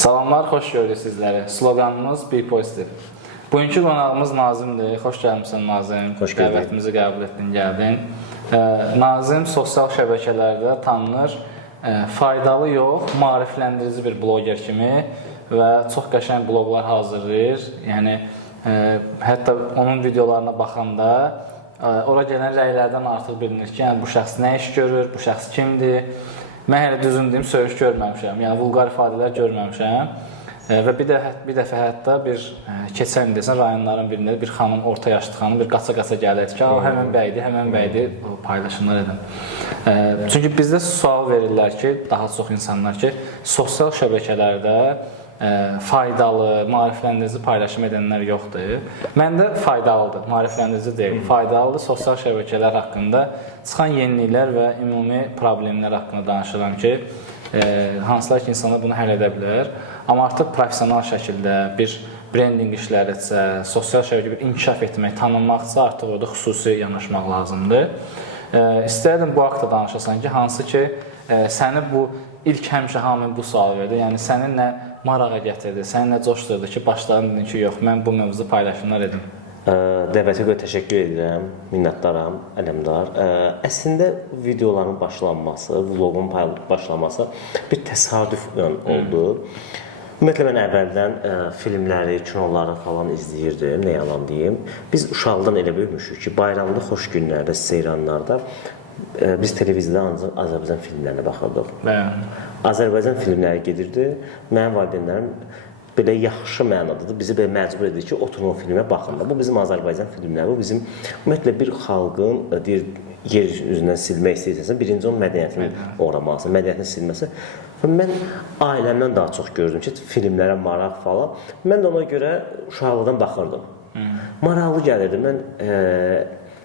Salamlar, xoş gördük sizləri. Sloganımız Be Positive. Bugünkü qonağımız Nazimdir. Xoş gəlmişsən Nazim. Xoş gördük. Dəvətimizi qəbul etdin, gəldin. Nazim sosial şəbəkələrdə tanınır. Faydalı yox, maarifləndirici bir bloger kimi və çox qəşəng bloqlar hazırlayır. Yəni, hətta onun videolarına baxanda ora gələn rəylərdən artıq bilinir ki, yəni, bu şəxs nə iş görür, bu şəxs kimdir? Mən hələ düzün deyim, söyüş görməmişəm, yəni vulqar ifadələr görməmişəm. Və bir dəfə hətta keçən desən rayonların birində bir xanım, orta yaşlı xanım bir qaça-qaça gəlirdi ki, həmən bəydir, paylaşımlar edin. Çünki bizdə sual verirlər ki, daha çox insanlar ki, sosial şəbəkələrdə faydalı, maarifləndirici paylaşım edənlər yoxdur. Məndə faydalıdır, maarifləndirici deyil, faydalıdır sosial şəbəkələr haqqında çıxan yeniliklər və ümumi problemlər haqqında danışıram ki, hansılar ki, insanlar bunu həll edə bilər. Amma artıq profesional şəkildə bir branding işləridirsə, sosial şəbəkə bir inkişaf etmək, tanınmaqsa artıq orada xüsusi yanaşmaq lazımdır. İstərdim bu haqda danışasan ki, hansı ki, səni bu ilk həmişə hamı bu sual verdi, yəni səni nə marağa gətirdi, səni nə coşdurdu ki, başladın dedin ki, yox, mən bu mövzu paylaşımlar edim. Dəvətə görə təşəkkür edirəm, minnətdaram, ələmdar. Əslində videoların başlanması, vlogun başlaması bir təsadüf oldu. Ümumiyyətlə, mən əvvəldən filmləri, kinoları falan izləyirdim, nə yalan deyim. Biz uşaqlıqdan elə böyümüşük ki, bayramda, xoş günlərdə, seyranlarda biz televiziyada ancaq Azərbaycan filmlərinə baxırdıq. Azərbaycan filmləri gedirdi, mənim valideynlərim belə yaxşı mənadadır, bizi belə məcbur edir ki, oturun o filmə baxın. Bu bizim Azərbaycan filmləri, bu bizim ümumiyyətlə bir xalqın yer üzündən silmək istəyirsən, birinci onun mədəniyyətini uğraması, mədəniyyətini silməsi. Mən ailəmdən daha çox gördüm ki, filmlərə maraq falan. Mən də ona görə uşaqlıqdan baxırdım. Maraqlı gəlirdi, mən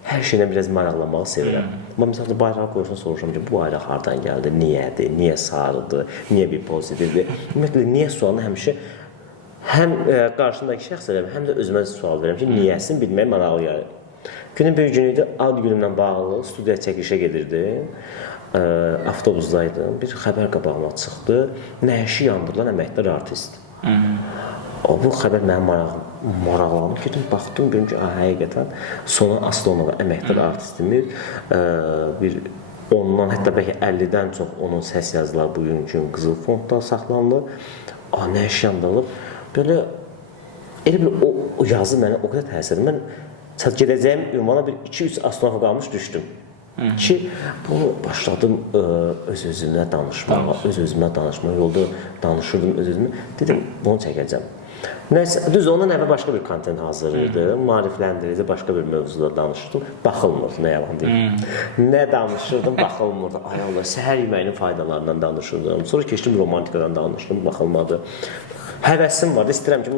hər şeylə biraz maraqlanmağı sevirəm. Amma məsələn, bayrağı qoyursan soruşuram ki, bu bayraq hardan gəldi, niyədir, niyə sarıdır, niyə bir pozitivdir? Ümumiyyətlə, niyə sualını həmişə həm qarşımdakı şəxslərə, həm də özümə sual verirəm ki, niyəsini bilmək maraqlı gəlir. Günün bir günü idi, ad günümlə bağlı studiya çəkilişə gedirdim, avtobusdaydım, bir xəbər qabağıma çıxdı, nəşi yandırılan əməkdar artist. Bu xəbər mənim maraqlanıb, gedim, baxdım, görüm ki, həqiqətən Sona Aslonova əməkdar artistimiz, ondan, hətta bəlkə 50-dən çox onun səs yazıları bugünkü qızıl fondda saxlanılır, nəşi yandırılıb. Belə, elə bir o yazı mənə o qədər təsir edir. Mən gedəcəyim ünvana bir 2-3 astronava qalmış düşdüm. Ki, bunu başladım öz-özümlə danışmağa, yolda danışırdım öz-özümlə. Dedim, bunu çəkəcəm. Nəysə, düz ondan əvvəl başqa bir kontent hazırlayırdım, maarifləndirici başqa bir mövzuda danışırdım, baxılmırdı, nə yalan deyim. Nə danışırdım, baxılmırdı, ay Allah, səhər yeməyinin faydalarından danışırdım, sonra keçdim romantikadan danışırdım, baxılmadı. Həvəsim vardı, istəyirəm ki,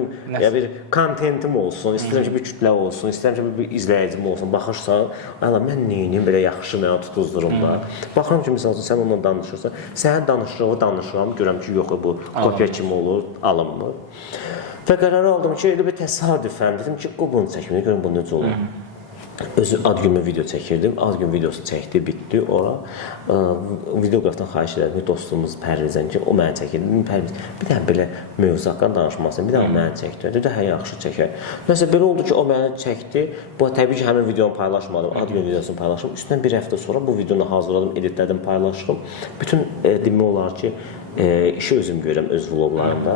bir kontentim olsun, istəyirəm ki, bir kütlə olsun, istəyirəm ki, bir izləyicim olsun, baxırsan, Allah, mən neyiniyim, belə yaxşı mənə tutuzdurum da. Baxıram ki, misal üçün, sən onunla danışırsan, sənə danışıram, görəm ki, yox, bu kopya kimi olur, alınmır. Və qərarı aldım ki, elə bir təsadüfən, dedim ki, bunu çəkməyəm, görüm bu necə olur. Özü ad günümə video çəkirdim, ad gün videosu çəkdi, bitdi, ora. Videoqrafdan xahiş edirdim ki, dostumuz Pərvizən ki, o mənə çəkirdi. Bir dənə belə mövzu haqqında danışmasın, bir dənə mənə çəkdi. Dedi, hə, yaxşı çəkər. Məsələn, belə oldu ki, o mənə çəkdi. Təbii ki, həmin videonu paylaşmadım, ad gün videosunu paylaşdım. Üstündən bir həftə sonra bu videonu hazırladım, editlədim, paylaşdım. Bütün demək olar ki, işi özüm görürəm öz vloglarımda.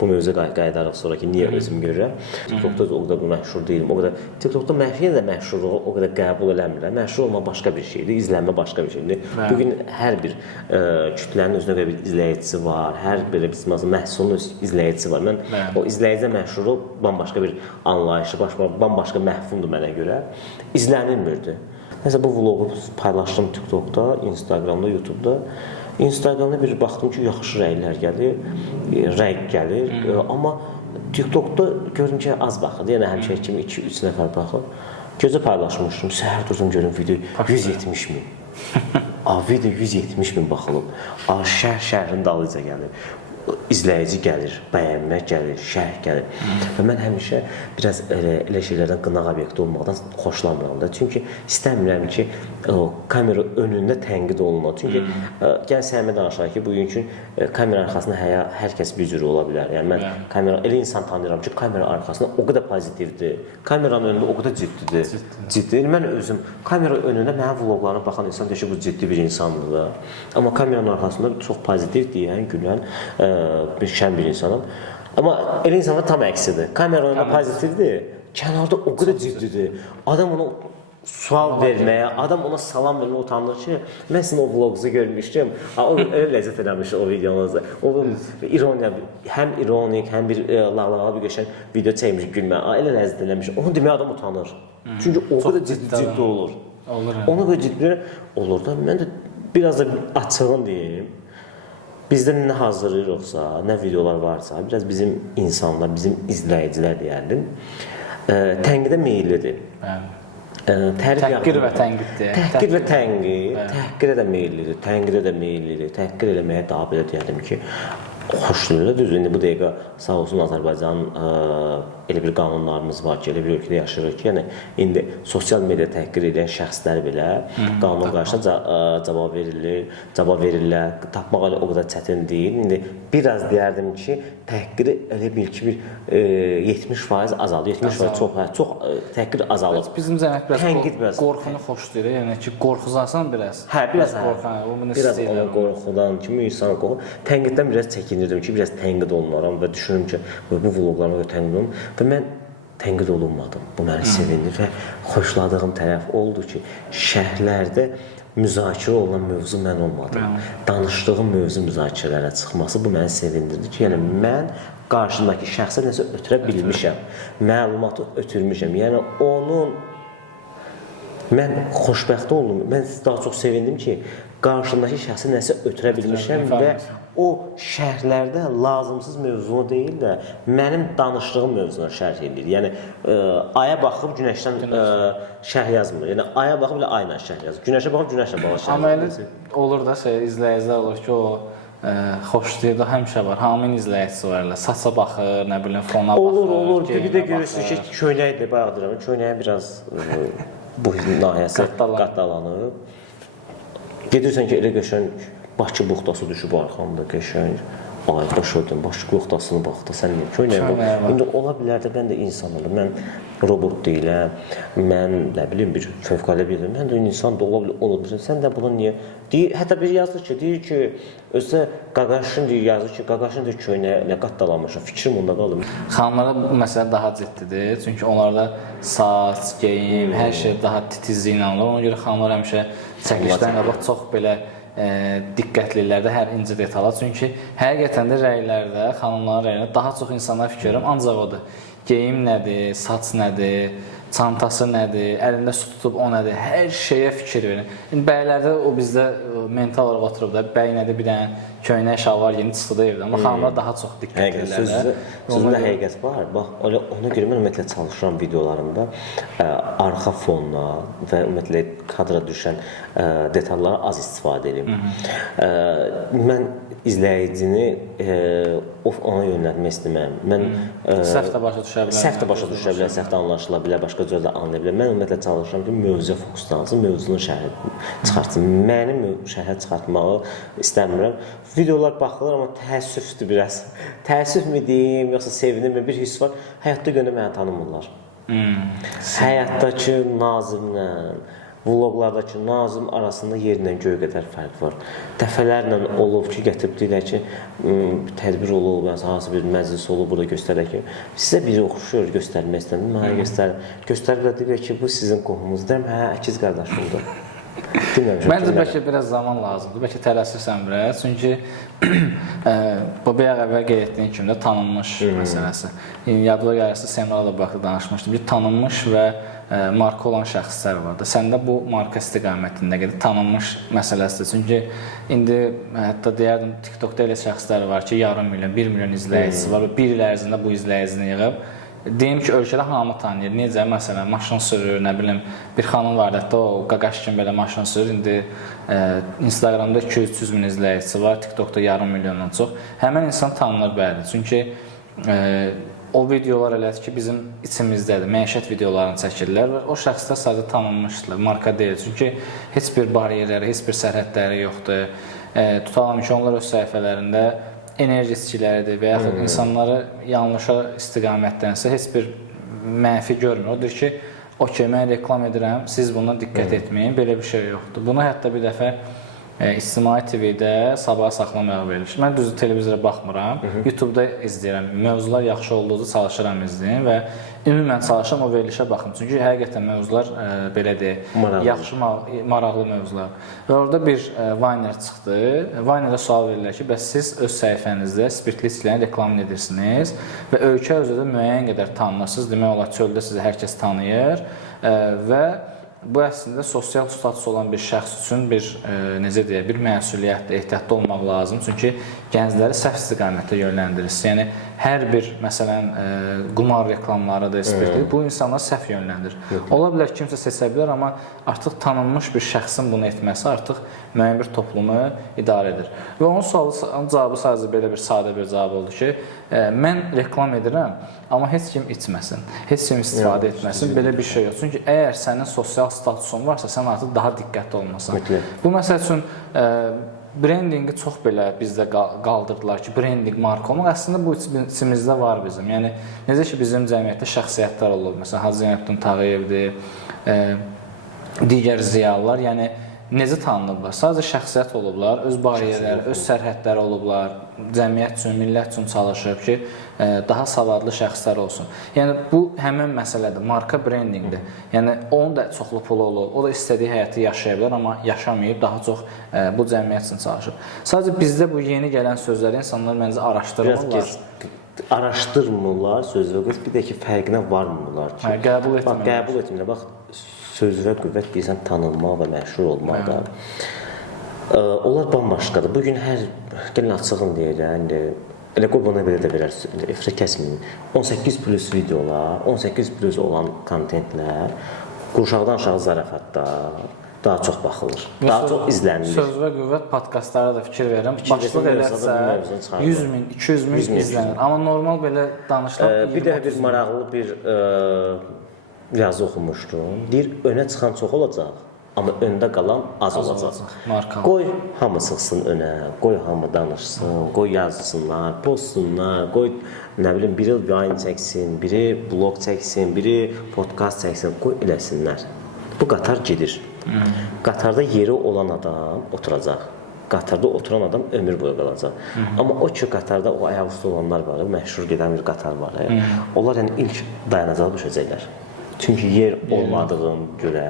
Bu mövzu qayıdaraq sonra ki, niyə özüm görürəm. TikTokda o qədər məşhur deyiləm. TikTokda yenə də məşhurluğu o qədər qəbul eləmirəm. Məşhur olma başqa bir şeydir, izlənmə başqa bir şeydir. Bugün hər bir kütlənin özünə görə bir izləyicisi var, hər bir məhsulun izləyicisi var. Mən o izləyicə məşhurluq bambaşqa bir anlayışı, bambaşqa məhfumdur mənə görə. İzlənilmirdi. Məsələn, bu vlogu paylaşdım TikTokda, Instagramda, YouTube'da. Instagramda bir baxdım ki, yaxşı rənglər gəlir, rəng gəlir, amma TikTokda görüm ki, az baxır, yəni həmişə kimi 2-3 nəfər baxır. Gözə paylaşmışdım, səhər durdum görüm video 170 min. Video 170 min baxılıb, şəhərin dalıyca gəlir. izləyici gəlir, bəyənmə gəlir, şərh gəlir. Və mən həmişə biraz elə şeylərdən qınaq obyekti olmaqdan xoşlanmıram da. Çünki istəmirəm ki, kamera önündə tənqid olunma. Çünki gəl sənə danışaq ki, bugünkü kamera arxasında hər kəs bir cür ola bilər. Yəni mən kamera elə insan tanıyıram ki, kamera arxasında o qədər pozitivdir. Kameranın önündə o qədər ciddidir. Ciddi. Mən özüm kamera önündə mənim vloqlarına baxan insan deyir ki, bu ciddi bir insandır da. Amma kameranın arxasında çox pozitiv deyən, gülən şən bir insanım. Amma elə insanlar tam əksidir. Kamera önündə pozitivdir, kənarda o qədər ciddidir. Adam ona sual verməyə, adam ona salam verməyə utanır ki, mən sizin o vlogunuzu görmüşdüm. O elə ləzzət eləmişdi o videonuzda. O ironiya, həm ironik, həm bir lağlağalı bir qəşəng video çəkmiş gülmə. Elə ləzzət eləmiş. Onu deməyə adam utanır. Çünki o qədər ciddi olur. Ona görə ciddi olur da. Mən də biraz da açığın deyim. Bizdə nə hazırlayırıqsa, nə videolar varsa, biraz bizim insanlar, bizim izləyicilər deyərdim, tənqidə meyillidir. Təhqir və tənqiddir. Təhqir və tənqid, təhqirə də meyillidir, tənqidə də meyillidir. Təhqir eləməyə daha belə deyərdim ki, xoşlayır. Düzdür, indi bu dəqiqə sağ olsun Azərbaycanın elə bir qanunlarımız var ki, elə bir ölkədə yaşayırıq ki, yəni indi sosial media təhqir edən şəxslər belə qanun qarşısında cavab verirlər, tapmaq elə o qədər çətin deyil. İndi biraz deyərdim ki, təhqiri elə bil ki, 70% azalır, 70% çox təhqir azalır. Bizim zəhmət biraz qorxunu xoşlayır, yəni ki, qorxuzarsan biraz. Hə, biraz ona qorxudan kimi insan qorxur. Tənqiddən biraz çəkinirdim ki, biraz tənqid olunaram və düşünürüm ki, bu vloqlarıma görə tənqid olunum. Və mən tənqid olunmadım. Bu məni sevindir və xoşladığım tərəf oldu ki, şərhlərdə müzakirə olunan mövzu mən olmadım. Danışdığım mövzu müzakirələrə çıxması bu məni sevindirdi ki, yəni mən qarşımdakı şəxsə nəsə ötürə bilmişəm, məlumatı ötürmüşəm. Yəni onun mən xoşbəxt oldum. Mən daha çox sevindim ki, qarşımdakı şəxsə nəsə ötürə bilmişəm və o şərhlərdə lazımsız mövzunu deyil də mənim danışdığım mövzuna şərh edir. Yəni aya baxıb günəşdən şərh yazmır. Yəni aya baxıb elə ayla şərh yazır. Günəşə baxıb günəşlə bağlı şərh yazır. Amma elə olur da izləyicilər olur ki, o xoşlayır da həmişə var. Hamının izləyicisi var elə. Saça baxır, nə bilim fona baxır. Olur. Bir də görürsünüz ki, köynəkdir, bayaq deyirəm. Köynəyə biraz bu nahiyəsi qatdalanıb. Gedirsən ki, elə qəşəng Bakı buxtası düşüb arxamda qəşəng. Ay, başörtün, Bakı buxtasını bax da, sən niyə köynəyə bax. İndi ola bilər də, mən də insanım. Mən robot deyiləm, mən nə bilim bir fövqəladə bir mən də insan da ola bilər, ola bilər. Sən də buna niyə? Deyir, hətta bir yazır ki, özdə Qaqaşın yazır ki, Qaqaşın da köynəyə qatdalanmışam. Fikrim onda qalır. Xanımlara bu məsələ daha ciddidir. Çünki onlarda saç, geyim, hər şey daha titizliklə olur. Ona görə xanımlar həmişə çəkilişdən qabaq çox belə diqqətlidirlər də hər incə detala. Çünki həqiqətən də rəylərdə, xanımların rəylərində daha çox insanlar fikir verirəm. Ancaq odur. Geyim nədir, saç nədir, çantası nədir, əlində su tutub o nədir, hər şeyə fikir verin. İndi bəylərdə o bizdə mental olaraq oturub da, bəy nədir bir dənə köynək şalvar yeni çıxdı da evdə. Amma xanımlar daha çox diqqət edirlər. Sözündə həqiqət var. Bax, ona görə mən ümumiyyətlə çalışıram videolarımda arxa fonla və ümumiyyətlə kadra düşən detallara az istifadə edim. Mən izləyicini ona yönəltmək istəmirəm. Mən səhv də başa düşə bilər. Səhv də başa düşə bilər, səhv də anlaşıla bilər, başqa cür də anlaya bilər. Mən ümumiyyətlə çalışıram ki, mövzuya fokuslansın, mövzunun şərhini çıxartsın. Mənim şərhə çıxartmağı istəmirəm. Videolar baxılır, amma təəssüfdür biraz. Təəssüf mi deyim, yoxsa sevinirmi? Bir hiss var. Həyatda görə məni tanımırlar. Həyatdakı Nazimlə, vloqlardakı Nazim arasında yerlə göy qədər fərq var. Dəfələrlə olub ki, gətirib deyirlər ki, tədbir olub, hansı bir məclis olub, burada göstərək ki, sizə biri oxuşur, göstərmək istədim, mənə göstəriblər, deyirlər ki, bu sizin qohumunuz. Deyirəm, hə, əkiz qardaşımdır. Məncə bəlkə biraz zaman lazımdır, bəlkə tələsirsən biraz, çünki bu bayaq əvvəl qeyd etdiyim kimi də tanınmış məsələsi. Yadına gəlirsə, seminarda da baxda danışmışdım ki, tanınmış və marka olan şəxslər var da. Səndə bu marka istiqamətində gedir, tanınmış məsələsidir. Çünki indi hətta deyərdim, TikTokda elə şəxslər var ki, yarım milyon, 1 milyon izləyicisi var və bir il ərzində bu izləyicini yığıb deyim ki, ölkədə hamı tanıyır. Necə? Məsələn, maşın sürür, nə bilim, bir xanım var da, o qaqaş kimi belə maşın sürür. İndi Instagramda 200-300 min izləyicisi var, TikTokda yarım milyondan çox. Həmin insan tanınır bəli. Çünki o videolar elədir ki, bizim içimizdədir. Məişət videolarını çəkirlər və o şəxslər sadəcə tanınmışlar, marka deyil. Çünki heç bir bariyerləri, heç bir sərhədləri yoxdur. Tutalım ki, onlar öz səhifələrində enerji içkiləridir və yaxud insanları yanlışa istiqamətdənsə heç bir mənfi görmür. Odur ki, okey, mən reklam edirəm, siz buna diqqət etməyin, belə bir şey yoxdur. Bunu hətta bir dəfə İctimai TV-də Sabah saxlamağa verilmiş. Mən düzdür televizora baxmıram, YouTube-da izləyirəm. Mövzular yaxşı olduğu çalışıram izləyim və ümumən çalışıram o verilişə baxım. Çünki həqiqətən mövzular belə deyək, yaxşı, maraqlı mövzular. Və orada bir Vayner çıxdı. Vaynerə sual verirlər ki, bəs siz öz səhifənizdə spirtli içkilərin reklamını edirsiniz və ölkə özü də müəyyən qədər tanınırsınız. Demək olar çöldə sizi hər kəs tanıyır və bu əslində sosial status olan bir şəxs üçün bir necə deyək, bir məsuliyyətdir, ehtiyatlı olmaq lazım. Çünki gəncləri səhv istiqamətə yönləndirirsiniz. Yəni hər bir məsələn qumar reklamlarıdır, spirtli, bu insanlar səhv yönləndirir. Ola bilər kimsə seçə bilər, amma artıq tanınmış bir şəxsin bunu etməsi artıq müəyyən bir toplumu idarə edir. Və onun cavabı sadəcə belə bir sadə bir cavab oldu ki, mən reklam edirəm, amma heç kim içməsin, heç kim istifadə etməsin, belə bir şey yox. Çünki əgər sənin sosial statusun varsa, sən artıq daha diqqətli olmasan. Bu məsəl üçün brendingi çox belə bizdə qaldırdılar ki, brending, marka olmaq əslində bu içimizdə var bizim. Yəni, necə ki, bizim cəmiyyətdə şəxsiyyətlər olur. Məsələn, Hacı Zeynəddin Tağıyevdir, digər ziyalılar. Yəni, necə tanınıblar? Sadəcə şəxsiyyət olublar, öz bariyerləri, öz sərhədləri olublar, cəmiyyət üçün, millət üçün çalışıb ki, daha savadlı şəxslər olsun. Yəni, bu həmin məsələdir, marka brendingdir. Yəni, onun da çoxlu pulu olur, o da istədiyi həyatı yaşaya bilər, amma yaşamayıb, daha çox bu cəmiyyət üçün çalışır. Sadəcə bizdə bu yeni gələn sözləri insanlar məncə araşdırmırlar. Araşdırmırlar sözü və bir də ki, fərqinə varmırlar ki, qəbul etmirlər. Qəbul etmirlər. Bax, sözü və qüvvət deyirsən, tanınmaq və məşhur olmaq da. Onlar bambaşqadır. Bugün hər, gəlin açığın deyirəm, elə qoy buna belə də verər, efirə kəsməyin. 18+ videolar, 18+ olan kontentlər, qurşaqdan aşağı zarafatda daha çox baxılır, daha çox izlənilir. Söz və qüvvət podkastlara da fikir verirəm. Başlıq eləsə 100 min, 200 min izlənir. Amma normal belə danışlar... Bir də bir maraqlı bir yazı oxumuşdum. Deyir, önə çıxan çox olacaq, amma öndə qalan az olacaq. Qoy hamı çıxsın önə, qoy hamı danışsın, qoy yazsınlar, postsunlar, qoy nə bilim, biri yayın çəksin, biri blog çəksin, biri podkast çəksin, qoy eləsinlər. Bu qatar gedir. Qatarda yeri olan adam oturacaq. Qatarda oturan adam ömür boyu qalacaq. Amma o ki, qatarda o ayaqüstü olanlar var, məşhur gedən bir qatar var. Onlar ilk dayanacağa düşəcəklər. Çünki yer olmadığına görə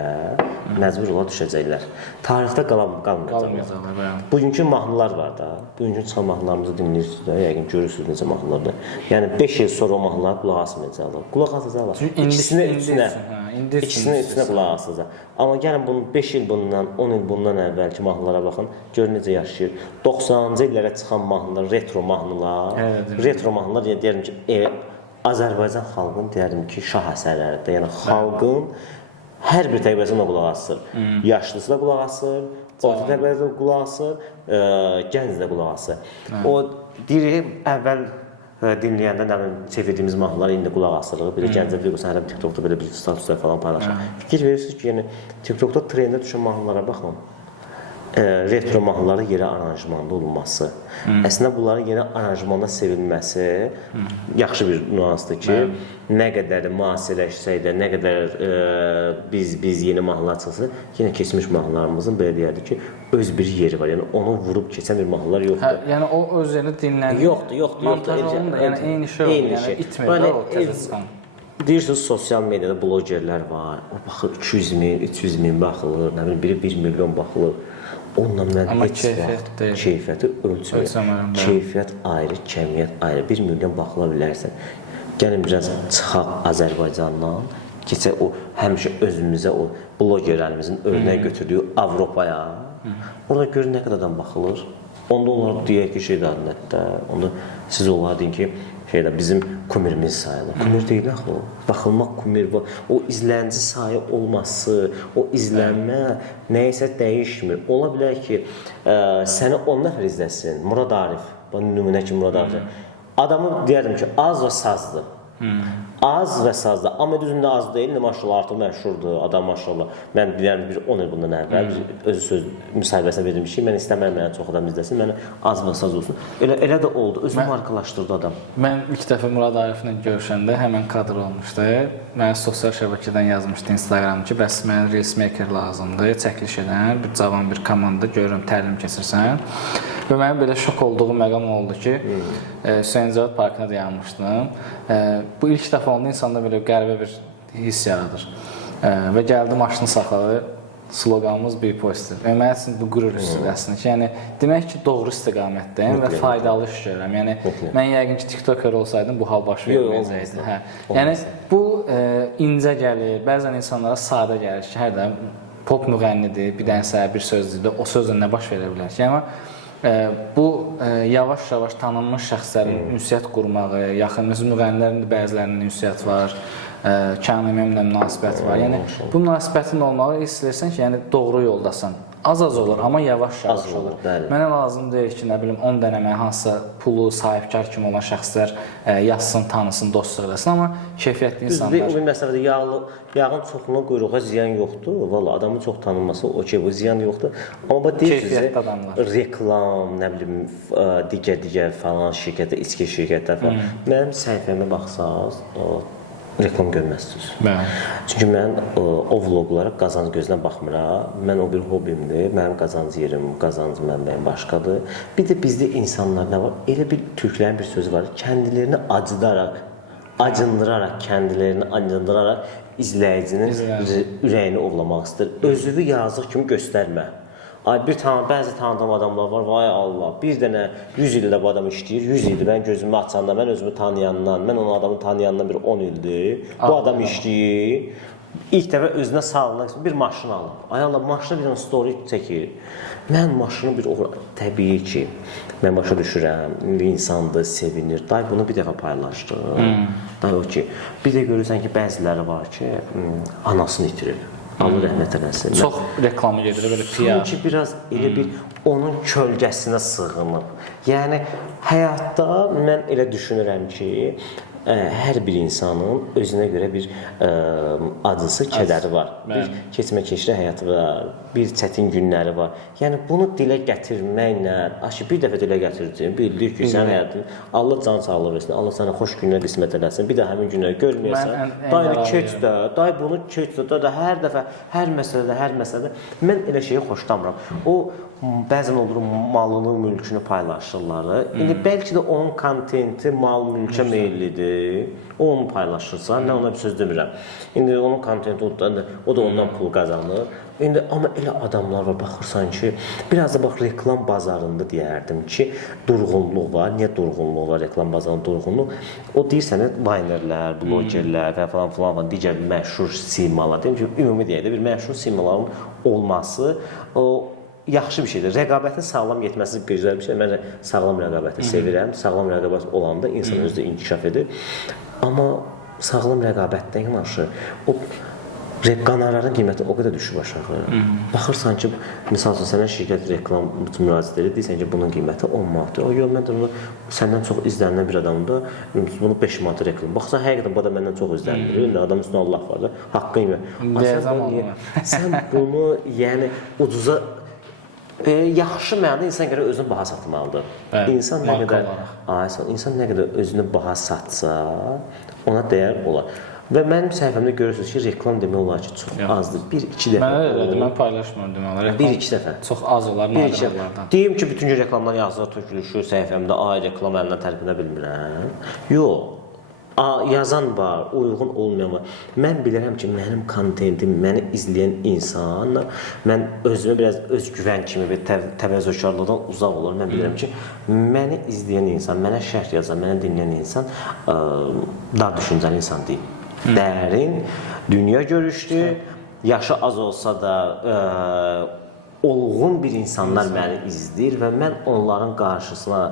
məcbur olaraq düşəcəklər. Tarixdə qalmayacaqlar. Bugünkü mahnılar var da, bugünkü çıxan mahnılarımızı dinləyirsiniz də, yəqin görürsünüz necə mahnılardır. Yəni 5 il sonra o mahnılara qulaq asmayacaqlar. Qulaq asacaqlar. İkisinə üstünə qulaq asacaq. Amma gəlin bunun 5 il bundan, 10 il bundan əvvəlki mahnılara baxın, gör necə yaşayır. 90-cı illərə çıxan mahnılar, retro mahnılar, deyərim ki, Azərbaycan xalqının deyərim ki, şah əsərləridir. Yəni xalqın hər bir təbəqəsində qulaq asır. Yaşlısı da qulaq asır, orta təbəqədə qulaq asır, gənc də qulaq asır. O deyir, əvvəl dinləyəndə nə bilim çevirdiyimiz mahnılar indi qulaq asırıq. Bir də gəncə deyirsən, hərəm TikTokda belə bir statuslar falan paylaşır. Fikir verirsiniz ki, yəni TikTokda trendə düşən mahnılara baxın. Retro mahnıların yeri aranjmanda olunması. Əslində bunların yeri aranjmanda sevilməsi yaxşı bir nüansdır ki, nə qədər müasirləşsək də, nə qədər biz yeni mahnılar çıxsa, yenə keçmiş mahnılarımızın belə deyərdik ki, öz bir yeri var. Yəni onu vurub keçən bir mahnılar yoxdur. Yəni o öz yerini dinlənir. Yoxdur. Montaj olunur da, yəni eyni şey olur. Yəni itmir də o təzə çıxan. Deyirsiniz, sosial mediada blogerlər var. O baxır 200 min, 300 min baxılır, nə bilim biri 1 milyon baxılır. Onunla mən heç vaxt keyfiyyəti ölçmürəm. Keyfiyyət ayrı, kəmiyyət ayrı. 1 milyon baxıla bilərsən. Gəlin biraz çıxaq Azərbaycandan, keçək o həmişə özümüzə o blogerlərimizin örnək götürdüyü Avropaya. Orada görün nə qədər adam baxılır. Onda onlar deyək ki, şeydə adətdə, onda siz onlar deyin ki, şeydə bizim kumirimiz sayılır. Kumir deyil axı o. Baxılmaq kumir var. O izlənci sayı olması, o izlənmə nəyisə dəyişmir. Ola bilər ki, səni 10 nəfər izləsin. Murad Arif, bu nümunə ki Murad Arif. Adamı deyərdim ki, az və sazdır. Az və sazda, amma düzündə az deyil, maşallah artıq məşhurdur, adam maşallah. Mən bilirəm, bir 10 il bundan əvvəl özü söz müsahibəsində verdim ki, mən istəmərəm mənə çox adam izləsin, mənə az və saz olsun. Elə də oldu, özünü markalaşdırdı adam. Mən ilk dəfə Murad Ariflə görüşəndə həmən kadr olmuşdu. Mənə sosial şəbəkədən yazmışdı Instagram ki, bəs mənə Reels Maker lazımdır, çəkiliş edən bir cavan bir komanda görürüm, təlim keçirsən. Və mənim belə şok olduğum məqam oldu ki, Hüseyn Cavad Parkına dayanmışdım. Bu ilk dəfə olanda insanda belə qəribə bir hiss yaradır. Və gəldi maşını saxladı, sloqanımız bir poster. Mənim üçün bu qürur hissdir əslində ki, yəni demək ki, doğru istiqamətdəyim və faydalı iş görürəm. Yəni mən yəqin ki, TikToker olsaydım bu hal baş verməyəcəkdi. Yəni bu incə gəlir, bəzən insanlara sadə gəlir ki, hər də pop müğənnidir, bir dənə bir sözdür, o sözlə nə baş verə bilər ki, amma bu yavaş-yavaş tanınmış şəxslərin ünsiyyət qurmağı, yaxın müğənnilərin də bəzilərinin ünsiyyət var, Kənan İmamla münasibət var. Yəni bu münasibətin olmağı hiss edirsən ki, yəni doğru yoldasan. Az-az olur, amma yavaş-yavaş olur. Mənə lazım deyil ki, nə bilim 10 dənə mən hansısa pulu, sahibkar kimi olan şəxslər yazsın, tanısın, dostluq eləsin, amma keyfiyyətli insanlar. Düzdür, o bir məsələdə yağın çoxluğuna quyruğa ziyan yoxdur. Valla adamın çox tanınması okey, bu ziyan yoxdur. Amma bu deyirsiniz, reklam, nə bilim, digər falan şirkətlər, içki şirkətlər falan. Mənim səhifəmə baxsaz, reklam görməzsiniz. Çünki mən o vloqlara qazanc gözlə baxmıram. Mən o bir hobimdir. Mənim qazanc yerim, qazanc mənbəyim başqadır. Bir də bizdə insanlar nə var? Elə bir türklərin bir sözü var. Kendilerini acındıraraq, kendilerini acındıraraq izləyicinin ürəyini ovlamaq istəyir. Özünü yazıq kimi göstərmə. Bəzi tanıdığım adamlar var, vay Allah, bir dənə 100 ildə bu adam işləyir, 100 ildir, mən gözümü açanda, mən özümü tanıyandan, mən onun adamı tanıyandan bir 10 ildir, bu adam işləyir, ilk dəfə özünə sağlamaq üçün bir maşın alıb. Ay Allah, maşına bir dənə story çəkir. Mən maşını təbii ki, mən başa düşürəm, insandır, sevinir, day bunu bir dəfə paylaşdır. Day o ki, bir də görürsən ki, bəziləri var ki, anasını itirir. Allah rəhmət eləsin. Çox reklamı gedir, belə PR. Çünki biraz elə bir onun kölgəsinə sığınıb. Yəni, həyatda mən elə düşünürəm ki, hər bir insanın özünə görə bir acısı, kədəri var. Bir keçmə-keçirə həyatı var, bir çətin günləri var. Yəni, bunu dilə gətirməklə, bir dəfə dilə gətirəcəm, bildik ki, sən həyatın, Allah can sağlıq versin, Allah sənə xoş günlər qismət eləsin, bir də həmin günləri görməyəsən, dayını keç də, day bunu keç də, day hər dəfə, hər məsələdə, mən elə şeyi xoşlamıram. O, bəzən olur, malını, mülkünü paylaşırlar. İndi bəlkə də onun kontenti mal-mülkə meyillidir. O onu paylaşırsa, mən ona bir söz demirəm. İndi onun kontenti o da ondan pul qazanır. Amma elə adamlar var, baxırsan ki, biraz da bax, reklam bazarında deyərdim ki, durğunluq var. Niyə durğunluq var, reklam bazarında durğunluq? O deyir sənə vaynerlər, blogerlər və falan, digər məşhur simalar. Deyim ki, ümumi deyək də bir məşhur simaların olması yaxşı bir şeydir. Rəqabətin sağlam getməsi gözəl bir şey. Mən sağlam rəqabəti sevirəm. Sağlam rəqabət olanda insan özü də inkişaf edir. Amma sağlam rəqabətdən yanaşı, o qonorarın qiyməti o qədər düşüb aşağı. Baxırsan ki, misal üçün sənə şirkət reklam müraciət edir, deyirsən ki, bunun qiyməti 10 manatdır. Yox, mən də səndən çox izlənilən bir adamdır, bunu 5 manata reklam. Baxsan, həqiqətən bu adam məndən çox izlənilir. Adam üstünə Allah var da, haqqı ilə. Sən bunu, yəni, ucuza yaxşı mənada insan görə özünü baha satmalıdır. İnsan nə qədər özünü baha satsa, ona dəyər olar. Və mənim səhifəmdə görürsünüz ki, reklam demək olar ki, çox azdır. 1-2 dəfə. Mən elədim, mən paylaşmıyorum demək olar. 1-2 dəfə. Çox az olar, nadirlərdən. Deyim ki, bütün gün reklamdan yazılar tökülüşür səhifəmdə, reklam əlindən tərpinə bilmirəm. Yox. Yazan var, uyğun olmayan var. Mən bilirəm ki, mənim kontentim, məni izləyən insan, mən özümə biraz özgüvən kimi bir təvəzzökarlıqdan uzaq olur. Mən bilirəm ki, məni izləyən insan, mənə şərh yazan, mənə dinləyən insan dar düşüncəli insan deyil. Dərin, dünya görüşlü, yaşı az olsa da olğun bir insanlar məni izləyir və mən onların qarşısına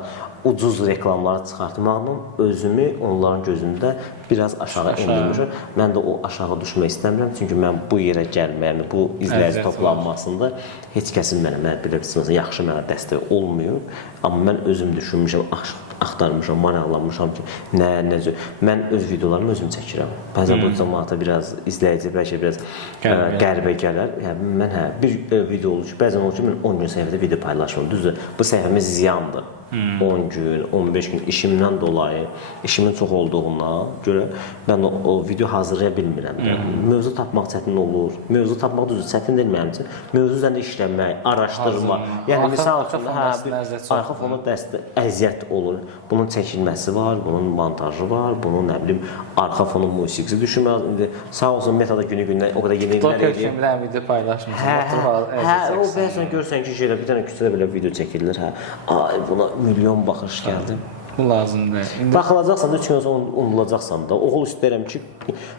ucuz reklamları çıxartmaqla özümü onların gözündə biraz aşağı endirmişəm. Mən də o aşağı düşmək istəmirəm. Çünki mən bu yerə gəlməyəm, bu izləyici toplanmasında heç kəsin mənə belə bir yaxşı mənə dəstək olmuyor. Amma mən özüm düşünmüşəm, axtarmışam, maraqlanmışam ki, necə. Mən öz videolarımı özüm çəkirəm. Bəzən bu cəmaata biraz izləyici, bəlkə biraz qəribə gələr. Yəni mən bir video olur ki, bəzən olur ki, mən 10 gün səhifədə video paylaşmıram. Düzdür, bu səhifəmiz ziyandır. 10 gün, 15 gün işimdən dolayı, işimin çox olduğundan görə mən o video hazırlaya bilmirəm. Mövzu tapmaq çətin olur. Mövzu tapmaq düzdür, çətin deyil mənim üçün. Mövzu üzərində işləmək, araşdırmaq. Yəni misal üçün arxa fonu əziyyət olur. Bunun çəkilməsi var, bunun montajı var, bunun nə bilim arxa fonu musiqisi düşünmək. İndi sağ olsun Metada günü-gündən o qədər yeniliklər edir. Kimlər video paylaşmır. O bəzən görsən ki, bir dənə küçədə belə video çəkilir. Ay buna milyon baxış gəldi. Bu lazımdır. Baxılacaqsan da 3 gün sonra unudulacaqsan da. Oğul istəyirəm ki,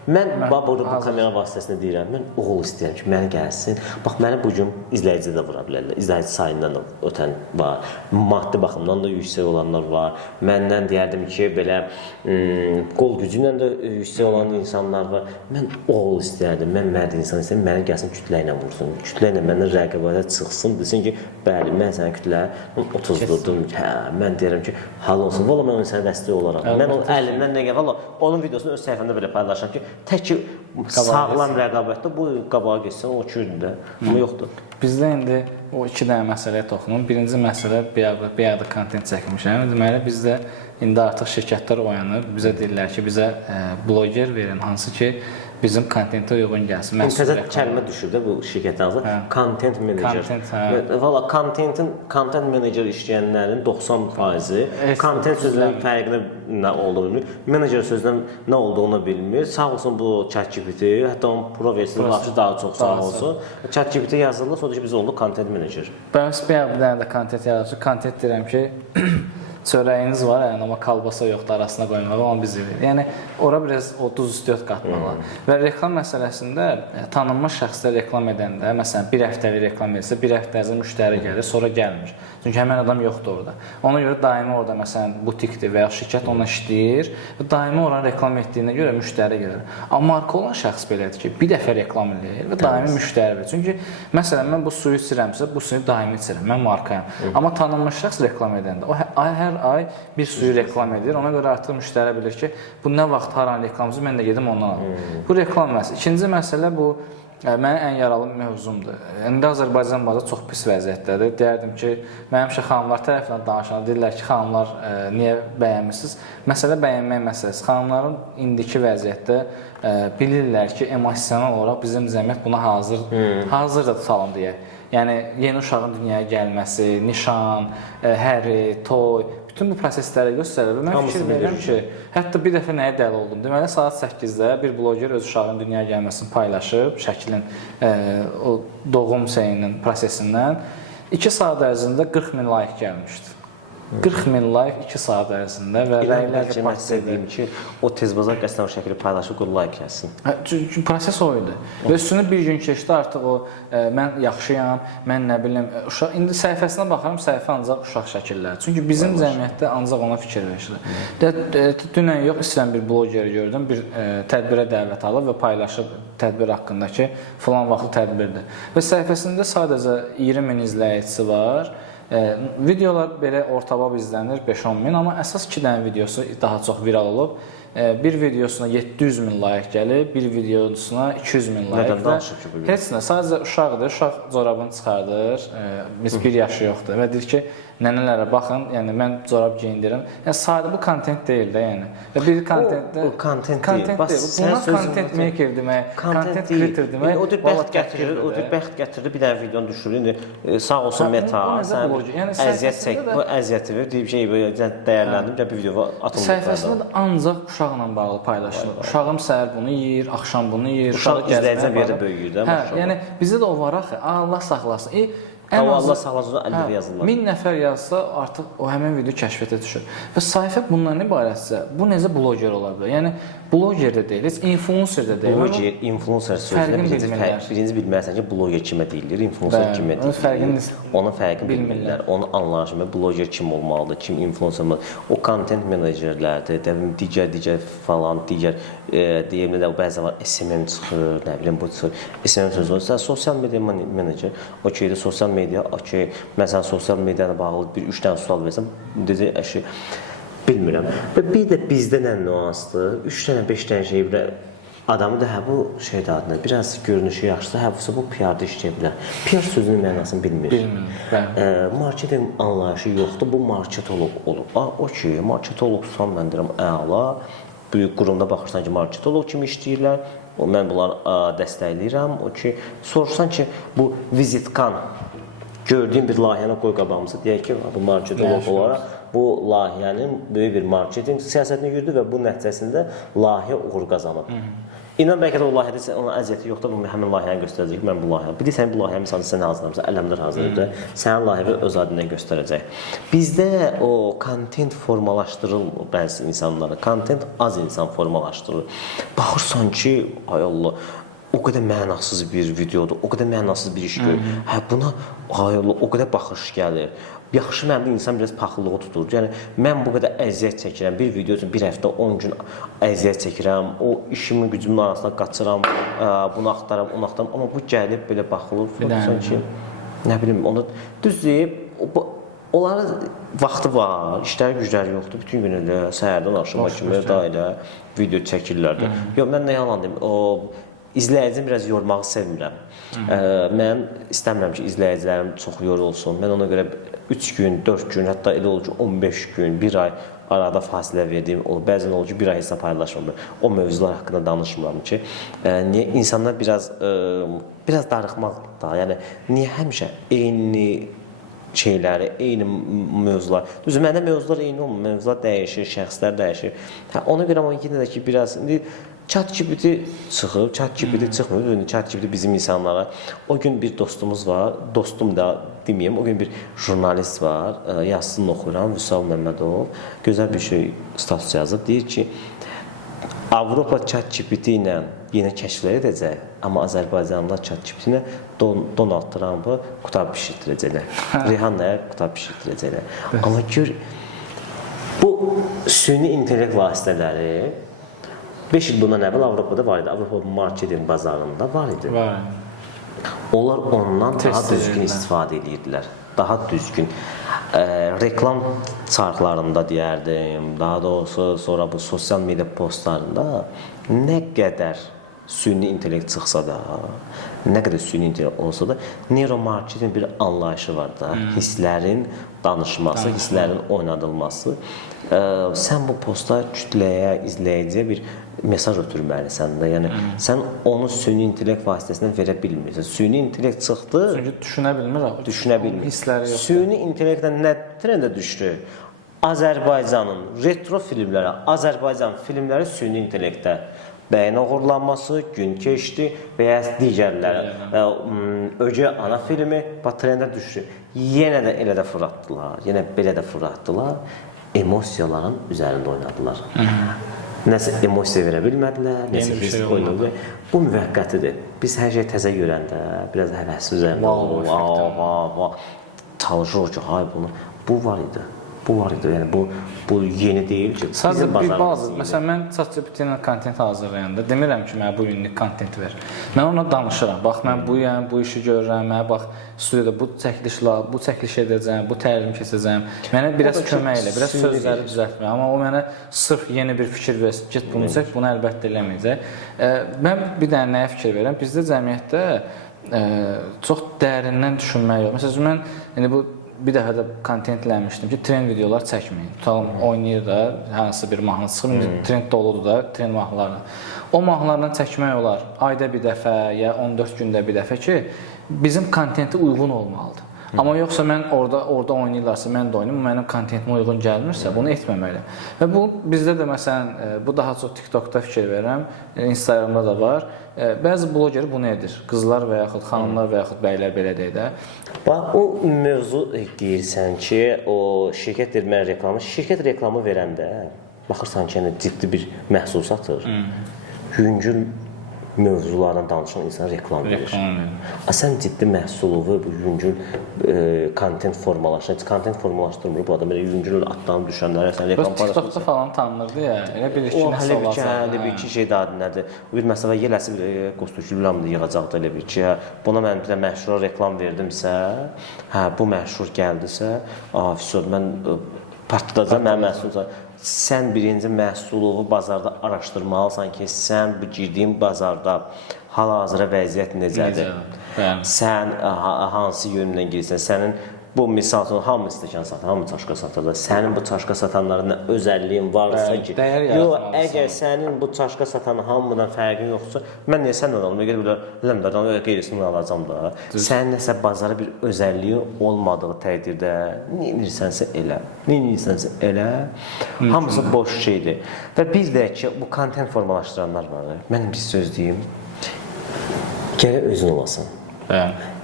mən burada bu kamera vasitəsilə deyirəm, mən oğul istəyirəm ki, məni gəlsin. Bax, məni bugün izləyici də vura bilərlər. İzləyici sayından da ötən var. Maddi baxımdan da yüksək olanlar var. Məndən deyərdim ki, belə qol gücü ilə də yüksək olan insanlar var. Mən oğul istəyərdim, mən mərd insan istəyirəm, məni gəlsin kütlə ilə vursun. Kütlə ilə məndən rəqabətə çıxsın, desin ki, bəli, mən sənə kütlə 30-durdum. Hə, mən deyirəm ki, hal olsun. Valla mən onun sənə dəstək olaraq. Mən onun əlindən nə gəl, valla onun videosunu öz səhifəmdə belə paylaşam ki, tək ki sağlam rəqabətdə bu qabağa geçsin, o 2 gündə. Amma yoxdur. Bizdə indi o 2 dənə məsələyə toxunum. Birinci məsələ bayaqda kontent çəkmişəm. Deməli bizdə indi artıq şirkətlər oyanır. Bizə deyirlər ki, bizə bloger verin, hansı ki bizim kontentə uyğun gəlsin. Təzə kəlmə düşür də bu şirkətdən azı. Content manager. Valla content manager işləyənlərin 90%-i content sözünün fərqini nə olduğunu bilmir. Manager sözünün nə olduğunu bilmir. Sağ olsun bu ChatGPT, hətta onun pro versiyası var, daha çox sağ olsun. ChatGPT yazılır, sonra ki biz olduq content manager. Ben bir dənə də kontent yaradıcı. Kontent deyirəm ki, çörəyiniz var, yəni, amma kalbasa yoxdur arasına qoymağı, onu bizi verir. Yəni, ora biraz o duz üstü qatmalı. Və reklam məsələsində tanınmış şəxslər reklam edəndə, məsələn, bir həftəlik reklam edirsə, bir həftə ərzində müştəri gəlir, sonra gəlmir. Çünki həmən adam yoxdur orada. Ona görə daimi orada, məsələn, butikdir və ya şirkət ona işləyir, daimi oranı reklam etdiyinə görə müştəri gəlir. Amma marka olan şəxs belədir ki, bir dəfə reklam edir və daimi müştəri verir. Çünki, məsələn, mən bu suyu içirəmsə, bu suyu daimi içirəm, mən markayam. Amma tanınmış şəxs reklam edəndə, o hər ay bir suyu reklam edir. Ona görə artıq müştəri bilir ki, bu nə vaxt haranın reklamıdır, mən də gedim ondan alım. Bu reklam məsələ. İkinci məsələ bu mənim ən yaralı mövzumdur. İndi Azərbaycan bazı çox pis vəziyyətdədir. Deyərdim ki, mən həmişə xanımlar tərəfindən danışanlar deyirlər ki, xanımlar niyə bəyənmirsiniz? Məsələ bəyənmək məsələsi. Xanımların indiki vəziyyətdə bilirlər ki, emosional olaraq bizim cəmiyyət buna hazır da tutalım deyək. Yəni, yeni uşağın dünyaya gəlməsi, nişan, həri, toy, bütün bu prosesləri göstərir və mən fikir verirəm ki, hətta bir dəfə nəyə dəli oldum? Deməli, saat 8-də bir bloger öz uşağın dünyaya gəlməsini paylaşıb, şəklin, o doğum prosesindən 2 saat ərzində 40 min like gəlmişdi. 40 min like 2 saat ərzində və rəylərcə məqsədiyim ki, o tezbazar qəsdən o şəkili paylaşıb qol like gəlsin. Çünki proses o idi. Və üstünə bir gün keçdi artıq o, mən yaxşıyam, mən nə bilim, indi səhifəsinə baxıram, səhifə ancaq uşaq şəkilləri. Çünki bizim cəmiyyətdə ancaq ona fikir verilir. Dünən yox, istəyən bir blogeri gördüm, bir tədbirə dəvət alıb və paylaşıb tədbir haqqındakı filan vaxtı tədbirdir. Və səhifəsində sadəcə 20 min izləyicisi var. Videolar belə ortabab izlənir 5-10 min, amma əsas 2 dənə videosu daha çox viral olub. Bir videosuna 700 min like gəlir, bir videosuna 200 min like və heç nə, sadəcə uşaqdır, uşaq corabını çıxardır, biz 1 yaşı yoxdur və deyir ki, nənələrə baxın, yəni mən corab geyindirirəm. Yəni sadə bu kontent deyil də, yəni. Və bir kontentdə kontent deyil. Buna kontent maker demək, kontent creator demək. O bəxt gətirir, bir dənə videonu düşürür. İndi sağ olsun Meta, sən əziyyət çək, bu əziyyəti ver, deyib şey dəyərləndim, bir video atılır. Səhifəsində də ancaq uşaqla bağlı paylaşılır. Uşağım səhər bunu yeyir, axşam bunu yeyir. Uşaq izləyicən bir yerdə böyüyür də. Hə, yəni bizdə də o var axı, Allah saxlasın. Allah sağlasın, əldə yazırlar. 1000 nəfər yazsa, artıq o həmin video kəşfiyyata düşür. Və sayfə bundan ibarətsə, bu necə bloger ola bilər? Yəni, bloger də deyil, heç influencer də deyil. Bloger, influencer sözünə birinci bilməlisən ki, bloger kimə deyilir, influencer kimə deyilir. Onun fərqini bilmirlər. Onun anlayışı, bloger kim olmalıdır, kim influencer olmalıdır. O content menecerlərdir, digər falan, digər deyimlə də bəzən var, SMM çıxır, nə bilim, bu çıxır. SMM sözü olsa, sosial media menecer, o ki, sosial media, o ki, məsələn, sosial medianı bağlı bir 3 dənə sual versən, deyəcək, əşi, bilmirəm. Və bir də bizdə nə nüansdır, 3 dənə, 5 dənə şey bilə, adamı da hə, bu şeydə adına, biraz görünüşü yaxşıdır, hə, bu PR-da işləyə bilər. PR sözünün mənasını bilmir. Marketing anlayışı yoxdur, bu marketoloq olur. O ki, marketoloqsan, mən deyirəm, əla, böyük qurumda baxırsan ki, marketoloq kimi işləyirlər, mən bunları dəstəkləyirəm. O ki, soruşsan ki, bu vizitkan, gördüyün bir layihəni qoy qabağımıza, deyək ki, bu marketoloq olaraq, bu layihənin böyük bir marketing siyasətini yürüdü və bu nəticəsində layihə uğur qazanıb. İnan bəlkə də o layihədə onun əziyyəti yoxdur, həmin layihəni göstərəcək ki, mən bu layihə. Bir də sən bu layihəni misalında sən hazırlamısan, ələmlər hazırlayıb, sənin layihəni öz adından göstərəcək. Bizdə o kontent formalaşdırılmır bəzi insanlara, kontent az insan formalaşdırılır. Baxırsan ki, ay Allah, o qədər mənasız bir videodur, o qədər mənasız bir iş görür. Hə, buna ay Allah, o qədər baxış gəlir. Yaxşı, məndə insan biraz paxıllığı tutur. Yəni, mən bu qədər əziyyət çəkirəm, bir video üçün bir həftə, 10 gün əziyyət çəkirəm, o işimin gücümün arasında qaçıram, bunu axtaram, onu axtaram, amma bu gəlib belə baxılır, sanki, nə bilim, onu düz deyib, onların vaxtı var, işləri gücləri yoxdur, bütün gün elə, səhərdən axşama kimi da elə video çəkirlər də. Yox, mən nə yalan deyim, İzləyicini biraz yormağı sevmirəm. Mən istəmirəm ki, izləyicilərim çox yorulsun. Mən ona görə 3 gün, 4 gün, hətta elə olur ki, 15 gün, 1 ay arada fasilə verdiyim olur. Bəzən olur ki, 1 ay hesab paylaşmıram. O mövzular haqqında danışmıram ki, niyə insanlar biraz darıxmaq da, yəni niyə həmişə eyni şeyləri, eyni mövzular. Düzdür, məndə mövzular eyni olmur, mövzular dəyişir, şəxslər dəyişir. Ona görə amma yenə də ki, biraz ChatGPT çıxıb, ChatGPT çıxmır. ChatGPT bizim insanlara. O gün bir dostumuz var, dostum da deməyim, o gün bir jurnalist var, yazısını oxuyuram, Vüsal Məmmədov. Gözəl bir şey status yazıb, deyir ki, Avropa ChatGPT ilə yenə kəşflər edəcək, amma Azərbaycanlılar ChatGPT ilə Donald Trump'ı qutab bişirdirəcəklər. Rihanna'ya qutab bişirdirəcəklər. Amma gör, bu süni intellekt vasitələri 5 il bundan əvvəl Avropada var idi. Avropa marketing bazarında var idi. Onlar ondan daha düzgün istifadə edirdilər. Daha düzgün. Reklam çarxlarında deyərdim, daha doğrusu sonra bu sosial media postlarında nə qədər süni intellekt çıxsa da, nə qədər süni intellekt olsa da, neuromarketing bir anlayışı var da, hisslərin danışması, hisslərin oynadılması. Sən bu posta kütləyə, izləyiciyə bir mesaj ötürməlisən də. Yəni, sən onu süni intellekt vasitəsindən verə bilmirsən. Süni intellekt çıxdı. Çünki düşünə bilmir. Düşünə bilmir. Hissləri yoxdur. Süni intellektdən nə trendə düşdü? Azərbaycanın retro filmləri, Azərbaycan filmləri süni intellektdə bəyin uğurlanması, gün keçdi və ya digərləri. Ögey ana filmi trendə düşdü. Yenə də elə də fırlatdılar. Yenə belə də fırlatdılar. Emosiyaların üzərində oynadılar. Nəsə emosiya verə bilmədilər, nəsə hiss oynadılar. Bu müvəqqətidir. Biz hər şey təzə görəndə, biraz həvəsi üzərində olur. Çalışırıq ki, hay bunu. Bu var idi. Bu var idi. Yəni bu yeni deyil ki. Sadəcə bir bazı. Məsələn, mən ChatGPT ilə kontent hazırlayanda demirəm ki, mənə bu günlük kontent ver. Mən ona danışıram. Bax, mən bu işi görürəm. Mənə bax, studiyada bu çəkiliş edəcəm, bu təlim keçəcəm. Mənə biraz kömək elə, biraz sözləri düzəltmə. Amma o mənə sırf yeni bir fikir versin, get bunu çək, bunu əlbəttə eləməyəcək. Mən bir dənə nəyə fikir verirəm? Bizdə cəmiyyətdə çox dərindən düşünmək yox. Məsələn, mən bu bir dəfə də kontentləmişdim ki, trend videolar çəkməyin. Tutalım, oynayır da, hansı bir mahnı çıxır, trend doludur da, trend mahnılarla. O mahnılardan çəkmək olar ayda bir dəfə, ya 14 gündə bir dəfə ki, bizim kontenti uyğun olmalıdır. Amma yoxsa mən orada oynayırlarsa, mən də oynayım, mənim kontentimə uyğun gəlmirsə, bunu etməməli. Və bu bizdə də məsələn, bu daha çox TikTokda fikir verirəm, Instagramda da var. Bəzi bloger bunu edir. Qızlar və yaxud xanımlar və yaxud bəylər belə deyək də. Bax, o mövzu deyirsən ki, o şirkət deyir, mən reklamı, şirkət reklamı verəndə baxırsan ki, ciddi bir məhsul satır. Yüngül mövzulardan danışan insan reklam verir. Sən ciddi məhsulu və bu yüngül kontent formalaşdırmır. Bu adam elə yüngül atdan düşənlərə sən reklam paylaşırsan. TikTokda falan tanınırdı ya, elə bilir ki, nəsə olacaq. Bir iki şey daha nədir? Bir məsələ yeləsi qostuculamda yığacaqdı elə bir ki, buna mən bir də məşhur reklam verdimsə, bu məşhur gəldisə, mən partlayacağam, mənim məhsulum. Sən birinci məhsulu bazarda araşdırmalısan ki, sən bu girdiyin bazarda hal-hazıra vəziyyət necədir? Sən hansı yönündən girsən? Sənin bu misal üçün hamı stəkan satır, hamı çaşka satır da. Sənin bu çaşka satanların nə özəlliyin varsa ki, yox, əgər sənin bu çaşka satan hamıdan fərqin yoxsa, mən niyə səndən alım? Eləmdə, qeyrisini alacam da. Sənin nəsə bazara bir özəlliyi olmadığı təqdirdə nə edirsənsə elə, hamısı boş şeydir. Və bir də ki, bu kontent formalaşdıranlar var. Mən bir söz deyim, gərək özün olasan.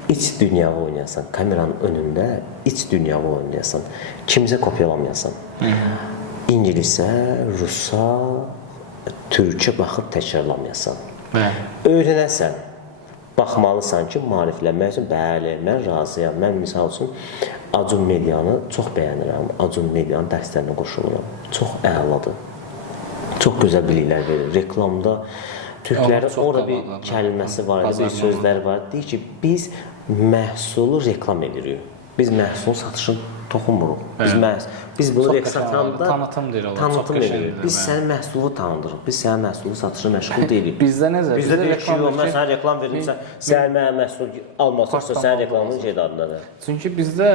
İç dünyada oynayasan, kameranın önündə iç dünyada oynayasan, kimsə kopyalamayasan. İngilisə, rusa, türkə baxıb təkrarlamayasan. Öyrənəsən, baxmalısan ki, maariflənmək üçün, bəli, mən razıyam. Mən misal üçün Acun Medianı çox bəyənirəm, Acun Medianın dərslərinə qoşuluram. Çox əladır, çox gözəl biliklər verir. Reklamda türklərin orada bir kəlməsi var, bir sözlər var. Deyir ki, biz məhsulu reklam edirik. Biz məhsulun satışını toxunmuruq. Biz bunu satanda tanıtım edirik. Biz sənin məhsulu tanıdırıq. Biz sənin məhsulu satışına məşğul deyilik. Bizdə necə? Bizdə deyir ki, mən sənə reklam verirsən, sən mənə məhsul almasınsa, sənin reklamının adındadır. Çünki bizdə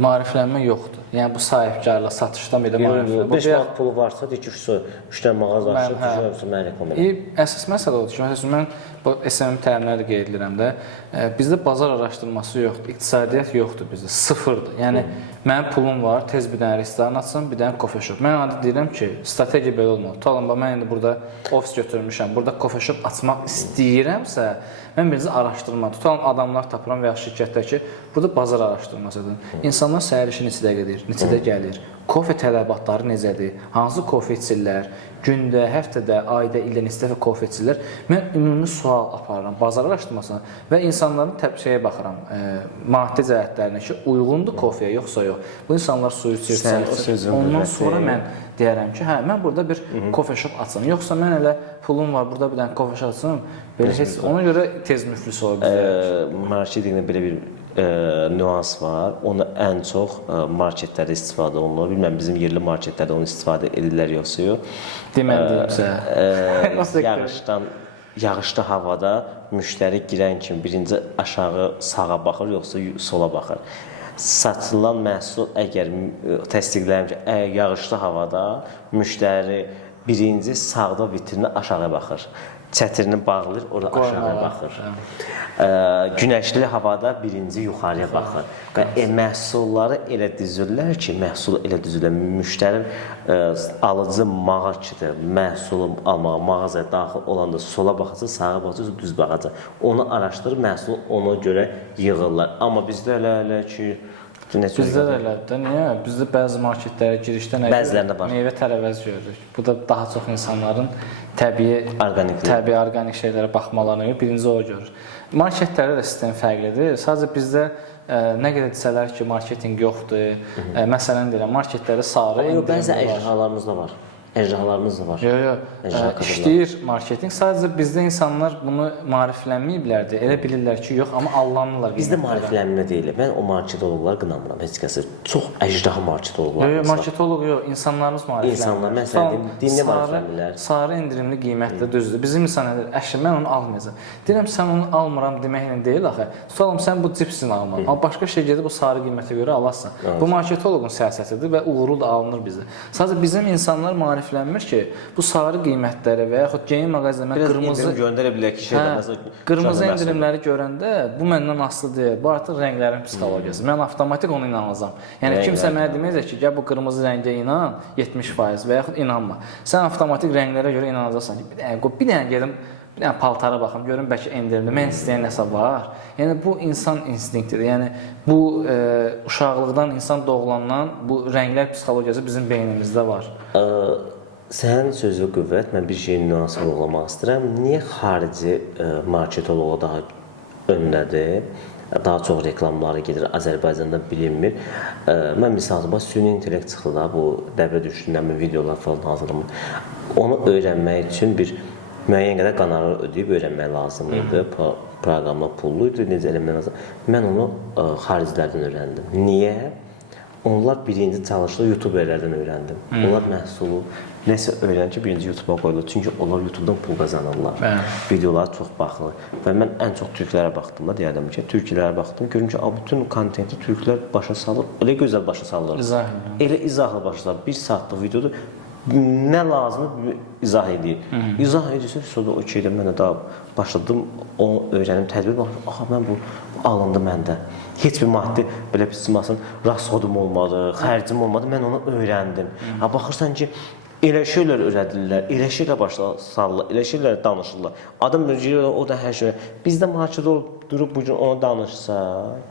maariflənmə yoxdur. Yəni bu sahibkarlıq, satışdan belə maariflənmə. 5 manat pulu varsa, deyir ki, 3 dənə mağaza açıb, mən reklam edirəm. Əsas məsələ odur ki, mən bu SMM təlimləri də qeyd edirəm də, bizdə bazar araşdırması yoxdur, iqtisadiyyat yoxdur bizdə, sıfırdır. Yəni, mənim pulum var, tez bir dənə restoran açsın, bir dənə coffee shop. Mən adı deyirəm ki, strategiya belə olmalı. Tutalım, mən indi burada ofis götürmüşəm, burada coffee shop açmaq istəyirəmsə, mən birinci araşdırma, tutalım, adamlar tapıram və ya şirkətdə ki, burada bazar araşdırmasıdır. İnsanlar səhər işi neçədə gedir, neçədə gəlir, kofe tələbatları necədir, hansı kofe içirlər, gündə, həftədə, ayda, ildə neçə dəfə kofe içirlər. Mən ümumi sual aparıram, bazar araşdırmasına və insanların təbşəyə baxıram, maddi cəhətlərinə ki, uyğundur kofeyə, yoxsa yox. Bu insanlar suyu içir, ondan sonra mən deyərəm ki, hə, mən burada bir coffee shop açım, yoxsa mən elə pulum var, burada bir dənə coffee shop açım, belə heç, ona görə tez müflis olur bizə. Marketinqdə belə bir nüans var, onu ən çox marketlərdə istifadə olunur. Bilməm, bizim yerli marketlərdə onu istifadə edirlər, yoxsa yox. Deməliyimsə. Yağışlı havada müştəri girən kimi birinci aşağı sağa baxır, yoxsa sola baxır. Satılan məhsul əgər təsdiqləyəm ki, yağışlı havada müştəri birinci sağda vitrinə aşağı baxır. Çətirini bağlayır, orada aşağı baxır. Günəşli havada birinci yuxarıya baxır. Məhsulları elə düzürlər ki, müştəri alıcı mağazaçıdır, məhsulu almağa mağazaya daxil olanda sola baxacaq, sağa baxacaq, düz baxacaq. Onu araşdırır, məhsulu ona görə yığırlar. Amma bizdə elə ki, bizdə də elədir. Niyə? Bizdə bəzi marketlərə girişdə meyvə tərəvəz görürük. Bu da daha çox insanların təbii orqanik şeylərə baxmalarına görə birinci o görür. Marketlərdə də sistem fərqlidir. Sadəcə bizdə nə qədər desələr ki, marketinq yoxdur. Məsələn deyirəm, marketlərdə sarı bəzi əjdahalarımız da var. Əcrahalarımız da var. İşləyir marketinq. Sadəcə bizdə insanlar bunu maariflənməyiblərdir. Elə bilirlər ki, yox, amma allanırlar. Bizdə maariflənmə deyil. Mən o marketoloqları qınamıram. Heç kəsi. Çox əjdaha marketoloqlar. Marketoloq yox, insanlarımız maariflənmir. İnsanlar, məsələn, dinlə maariflənmirlər. Sarı endirimli qiymətli düzdür. Bizim insanlar deyir, əşi, mən onu almayacam. Deyirəm, sən onu almıram deməklə deyil axı. Tutalım, sən bu cipsini almıram. Amma başqa şey gedib bu sarı qiymətə görə alarsan. Bu marketoloqun siyasətidir və uğuru da alınır bizdə. Sadəcə bizim insanlar maariflənmir ki, bu sarı qiymətləri və yaxud geyim mağazasında mən qırmızı göndərə bilər ki, şeydə məsələn qırmızı endirimləri görəndə bu məndən asılı deyil. Bu artıq rənglərin psixologiyası. Mən avtomatik ona inanacağam. Yəni kimsə mənə deməyəcək ki, gəl bu qırmızı rəngə inan 70% və yaxud inanma. Sən avtomatik rənglərə görə inanacaqsan ki, bir dənə gedim bir dənə paltara baxım, görüm bəlkə endirimli, mən istəyən nəsə var. Yəni bu insan instinktidir. Yəni bu uşaqlıqdan, insan doğulandan bu rənglər psixologiyası bizim beynimizdə var. Sənin sözü qüvvət, mən bir şeyin nüansını vurğulamaq istəyirəm. Niyə xarici marketoloqa daha öndədir? Daha çox reklamları gedir, Azərbaycanda bilinmir. Mən misalında süni intellekt çıxdı da, bu dəvrə düşdüyündən videolar falan hazırlamır. Onu öyrənmək üçün bir müəyyən qədər qonorar ödəyib öyrənmək lazım idi. Proqramla pullu idi, necə eləmək lazım. Mən onu xaricilərdən öyrəndim. Niyə? Onlar birinci çalışdı, YouTuberlərdən öyrəndim. Onlar məhsulu nəsə öyrənir ki, birinci YouTube-a qoyulur. Çünki onlar YouTube-dan pul qazanırlar. Videolar çox baxılır. Və mən ən çox türklərə baxdım da, deyərdim ki, türklərə baxdım. Görüm ki, bütün kontenti türklər başa salır. Elə gözəl başa salır. Elə izahlı başa salır. 1 saatlıq videodur. Nə lazımdır izah edir. İzah edirsə, sonra o şeydə mən də başladım, onu öyrənim, tədbir baxım. Aha, mən bu alındı məndə. Heç bir maddi, belə pismasın, rasxodum olmadı, xərcim olmadı, mən onu öyrəndim. Baxırsan ki, elə şeylər öyrədirlər, elə şeylə başa salırlar, elə şeylər danışırlar. Adam öyrədir, o da hər şey. Bizdə marketdə durub bugün onu danışsa,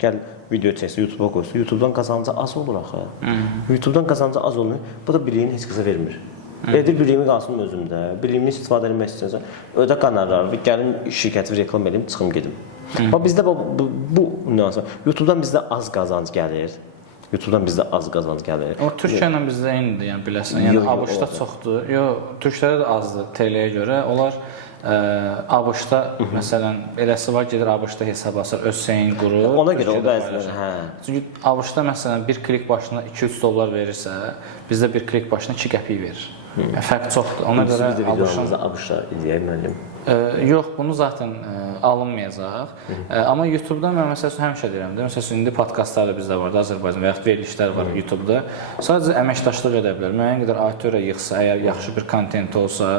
gəl video çəksə, YouTube-a qoysa, YouTube-dan qazancı az olur axı. YouTube-dan qazancı az olmuyor, bu da biliyini heç qıza vermir. Edir biliyimi qalsın özümdə, biliyimi istifadə etmək istəyirsə, ödə qanarlar, gəlim şirkəti reklam edeyim, çıxım gedim. Bizdə bu nüans var. YouTube-dan bizdə az qazanc gəlir. YouTube-dan bizdə az qazanc gəlir. O Türkiyə ilə bizdə eynidir, yəni biləsən. Yəni ABŞ-da çoxdur. Yox, türklərə də azdır TL-yə görə. Onlar ABŞ-da məsələn eləsi var, gedir ABC-da hesab açar, öz şeyini qurur. Ona görə o bəziləri, hə. Çünki ABC-da məsələn bir klik başına 2-3 dollar verirsə, bizdə bir klik başına 2 qəpik verir. Fərq çoxdur. Ona görə ABŞ-da izləyək müəllim. Yox, bunu zaten alınmayacaq. Amma YouTube-da mən məsələn həmişə deyirəm də, məsələn indi podkastlar da bizdə var da, Azərbaycanda və yaxud verilişlər var YouTube-da. Sadəcə əməkdaşlıq edə bilər. Müəyyən qədər auditoriya yığsa, əgər yaxşı bir kontent olsa,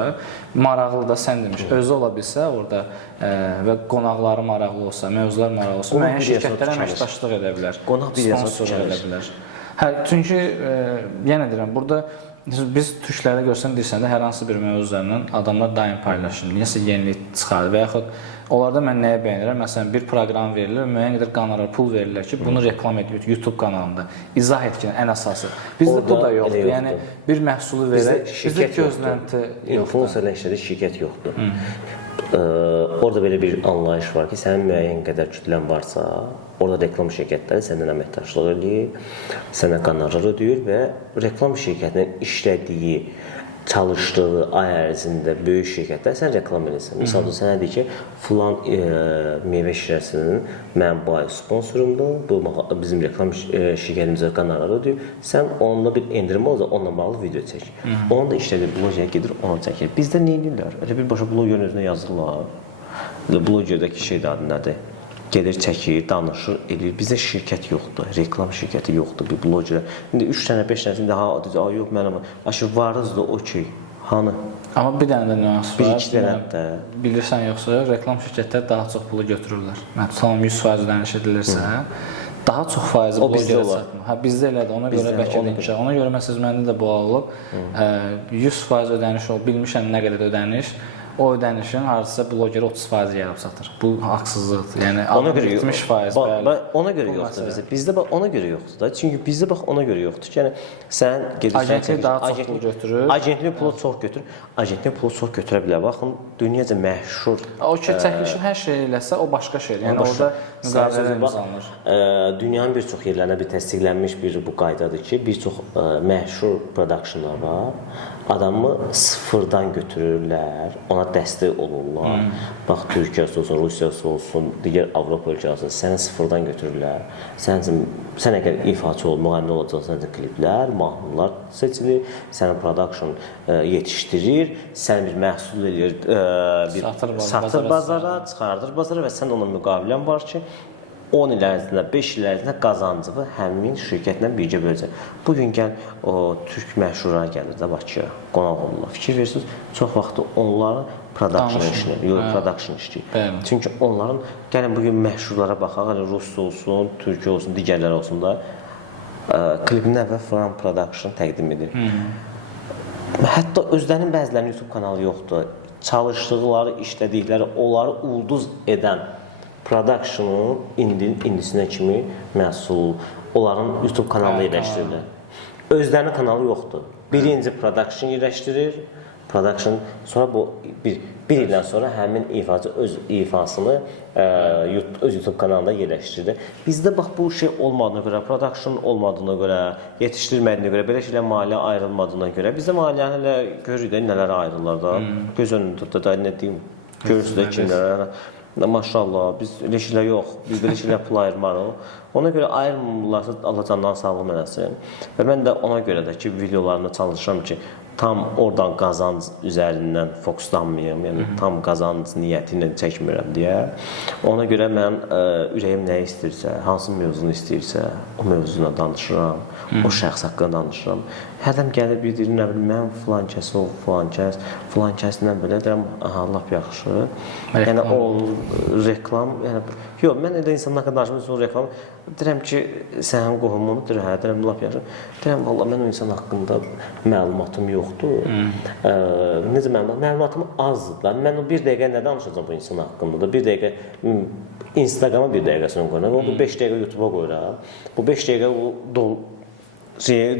maraqlı da sən demiş, özü ola bilsə orada və qonaqları maraqlı olsa, mövzular maraqlı olsa, müəyyən şirkətlər əməkdaşlıq edə bilər. Qonaq bir sponsor edə bilər. Hə, çünki yenə deyirəm, burada biz türklərdə görsən deyirsən də hər hansı bir mövzu üzərindən adamlar daim paylaşır. Niyəsə yenilik çıxarır və yaxud onlarda mən nəyə bəyənirəm? Məsələn, bir proqram verilir, müəyyən qədər qonorar pul verirlər ki, bunu reklam edib YouTube kanalında. İzah et ki, ən əsası. Bizdə bu da yoxdur. Yəni bir məhsulu verək, bizdə gözlənti yoxdur. İnfluencerlər işlədir, şirkət yoxdur. Orada belə bir anlayış var ki, sənin müəyyən qədər kütlən varsa, orada reklam şirkətləri səndən əməkdaşlıq edir, sənə qonorar ödəyir və reklam şirkətinin işlədiyi, çalışdığı ay ərzində böyük şirkətlər sən reklam edirsən. Məsələn, sənə deyir ki, filan meyvə şirəsinin mənim bu ay sponsorumdur, bu bizim reklam şirkətimizə qonorar ödəyir. Sən onunla bir endirim olsa, onunla bağlı video çək. Onu da işlədir, bloqerə gedir, onu çəkir. Bizdə nə edirlər? Elə bir başa bloqerin özünə yazırlar. Bloqerdəki şey də adı nədir? Gedir, çəkir, danışır, edir. Bizdə şirkət yoxdur, reklam şirkəti yoxdur, bir bloqer. İndi 3 dənə, 5 dənə, daha yox, mənim. Aşı varız da o ki, hanı? Amma bir dənə də nüans var. 1-2 dənə də. Bilirsən yoxsa, reklam şirkətləri daha çox pulu götürürlər. Tamam 100% ödəniş edilirsə, daha çox faizi bloqerə çatmır. Hə, bizdə elədir, ona görə bəlkə də inkişaf. Ona görə məsələn məndə də bu olub. 100% ödəniş olub, bilmişəm nə qədər ödəniş. O ödənişin hardasa bloqeri 30% yarıb satır. Bu haqsızlıqdır. Yəni 70%. Ona görə yoxdur bizdə. Bizdə bax ona görə yoxdur da. Çünki bizdə bax ona görə yoxdur ki, yəni sən gedirsən agentlik daha çox pul götürür. Agentlik pulu çox götürür. Agentlik pulu çox götürə bilər. Baxın, dünyaca məşhur. O ki, çəkilişin hər şey eləsə, o başqa şeydir. Yəni orada müqavilə imzalanır. Dünyanın bir çox yerlərində bir təsdiqlənmiş bir bu qaydadır ki, bir çox məşhur produksiyonlar var. Adamı sıfırdan götürürlər, ona dəstək olurlar. Bax, Türkiyəsi olsun, Rusiyası olsun, digər Avropa ölkəsi olsun, səni sıfırdan götürürlər. Sən əgər ifaçı ol, müğənni olacaqsan, kliplər, mahnılar seçilir, sənin production yetişdirir, sən bir məhsul edir, satır bazara, çıxardır bazara və sən ona müqavilən var ki, 10 il ərzində, 5 il ərzində qazancını həmin şirkətlə birgə böləcək. Bugün gəl o türk məşhurlar gəlir də Bakıya, qonaq olurlar. Fikir verirsiniz, çox vaxt onların production işini, production işləyir. Çünki onların, gəlin bugün məşhurlara baxaq, hani rus olsun, türk olsun, digərlər olsun da, klipinə və From Production təqdim edir. Hətta özlərinin bəzilərinin YouTube kanalı yoxdur. Çalışdıqları, işlədikləri, onları ulduz edən production'un indisinə kimi məhsul, onların YouTube kanalını yerləşdirirlər. Özlərinin kanalı yoxdur. Birinci production yerləşdirir, sonra bu bir ildən sonra həmin ifaçı öz ifasını öz YouTube kanalında yerləşdirir. Bizdə bax bu şey olmadığına görə, production olmadığına görə, yetişdirmədiyinə görə, belə şeylə maliyyə ayrılmadığına görə, bizdə maliyyəni hələ görürük də nələrə ayrılırlar da, göz önündə da nə deyim, görürsünüz də kimlərə. Maşallah, biz elə şeylər yox, biz belə şeylər pul ayırmarıq. Ona görə ayırmırlarsa Allah candan sağlıq eləsin. Və mən də ona görə də ki, videolarımda çalışıram ki, tam oradan qazanc üzərindən fokuslanmayım, yəni tam qazanc niyyəti ilə çəkmirəm deyə. Ona görə mən ürəyim nə istəyirsə, hansı mövzunu istəyirsə, o mövzuna danışıram, o şəxs haqqında danışıram. Hərdən gəlir bir deyir, nə bilim, mən filan kəs ol, filan kəslə belə deyirəm, aha, lap yaxşı. Yəni o reklam, yəni yox, mən elə insanlar haqqında danışmıyorum, o reklam deyirəm ki, sənin qohumunudur, hə, deyirəm, lap yaxşı. Deyirəm, valla mən o insan haqqında məlumatım yoxdur. Necə məlumatım azdır da. Mən o bir dəqiqə nə danışacağım bu insan haqqında da? Bir dəqiqə Instagrama bir dəqiqəsini qoyuram, bu 5 dəqiqə YouTube'a qoyuram. Bu 5 dəqiqə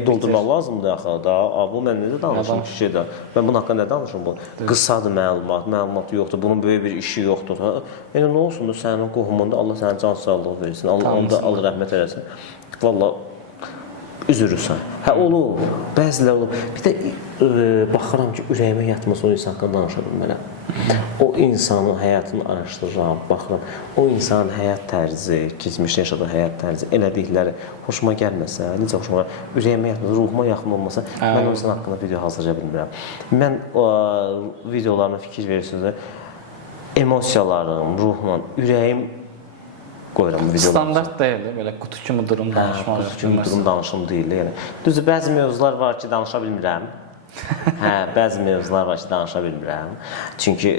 doldurmaq lazımdır axı da. Bu mən necə danışım ki şeydə? Mən bunun haqqında nə danışım bu? Qısadır məlumatı yoxdur, bunun böyük bir işi yoxdur. Yəni nə olsundur sənin qohumunda, Allah sənə can sağlığı versin, Allah rəhmət eləsin. Valla üzürürsən. Hə, olur, bəzilər olur. Bir də baxıram ki, ürəyimə yatması o insan haqqında danışa bilmərəm. O insanın həyatını araşdırıram, baxıram. O insanın həyat tərzi, keçmişdə yaşadığı həyat tərzi, elədikləri xoşuma gəlməsə, necə xoşuma gəlməsə, ürəyimə yatmasa, ruhuma yaxın olmasa, mən o insan haqqında video hazırlaya bilmirəm. Mən videolarına fikir verirsiniz, emosiyalarım, ruhla, ürəyim qoyuram videolar. Standart deyil, belə qutu kimi durum danışmaq. Qutu kimi durum danışım deyil. Yəni, düzdür, bəzi mövzular var ki, danışa bilmirəm. Bəzi mövzular var ki, danışa bilmirəm. Çünki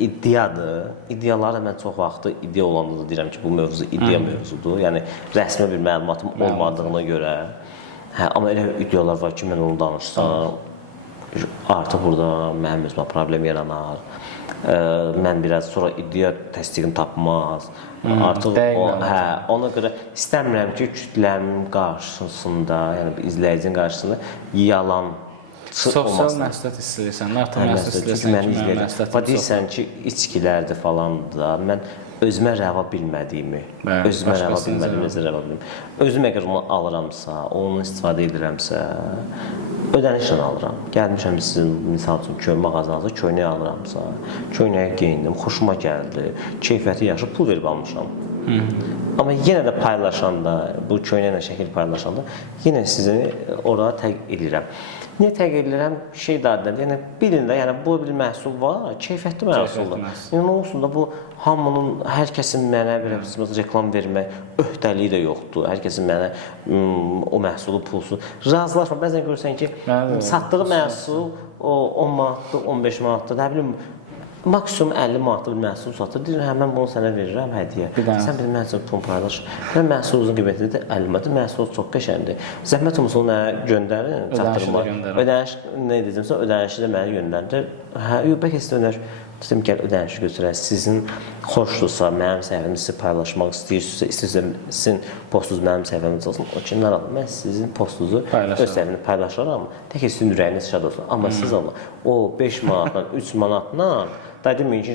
iddiadır. İddiaları mən çox vaxtı iddia olanda da deyirəm ki, bu mövzu iddia mövzudur. Yəni, rəsmi bir məlumatım olmadığına görə. Amma elə iddialar var ki, mən onu danışsam, artıq burada mənim özümə problem yaranar. Mən biraz sonra iddia təsdiqini tapmaz. Artıq ona görə istəmirəm ki, kütləmin qarşısında, yəni izləyicinin qarşısında yalan sosial məsləhət istəyirsən, artıq məsləhət istəyirsən ki, mənim məsləhətim çox. Deyirsən ki, içkilərdir falan da, mən özümə rəva bilmədiyimi, necə rəva bilməyim. Özüm əgər onu alıramsa, onu istifadə edirəmsə, ödənişlə alıram. Gəlmişəm sizin, misal üçün, mağazanızda köynək alıramsa, köynəyə geyindim, xoşuma gəldi, keyfiyyəti yaxşı, pul verib almışam. Amma yenə də paylaşanda, bu köynəklə şəkil paylaşanda, yenə sizi orada təq edirəm. Niyə təq edirəm? Şey dadilər, yəni bilin də, yəni bu bir məhsul var, keyfiyyətli məhsuldur. Yəni nə olsun da bu hamının, hər kəsin mənə belə reklam vermək öhdəliyi də yoxdur. Hər kəsin mənə o məhsulu pulsuz. Razılaşma, bəzən görürsən ki, satdığı məhsul 10 manatdır, 15 manatdır, nə bilim, maksimum 50 manatlıq bir məhsul satır. Deyir, mən bunu sənə verirəm hədiyyə. Sən bir mənə pul paylaş. Mən məhsulunuzun qiymətidir 50 manat. Məhsul çox qəşəngdir. Zəhmət olmasa onu mənə göndərin, çatdırma. Ödəniş nə edəcəmsə, ödənişi də mənə göndərir. Hə, yox, bəlkə sizə ödəniş. Dedim, gəl ödənişi götürək. Sizin xoşdursa, mənim səhifəmi sizə paylaşmaq istəyirsinizsə, sizin postunuz mənim səhifəmdə olsun. O ki, narahat, mən sizin postunuzu öz səhifəmdə paylaşaram. Tək ki, sizin ürəyiniz şad olsun. Amma siz Allah, o 5 manatla, 3 manatla, da deməyin ki,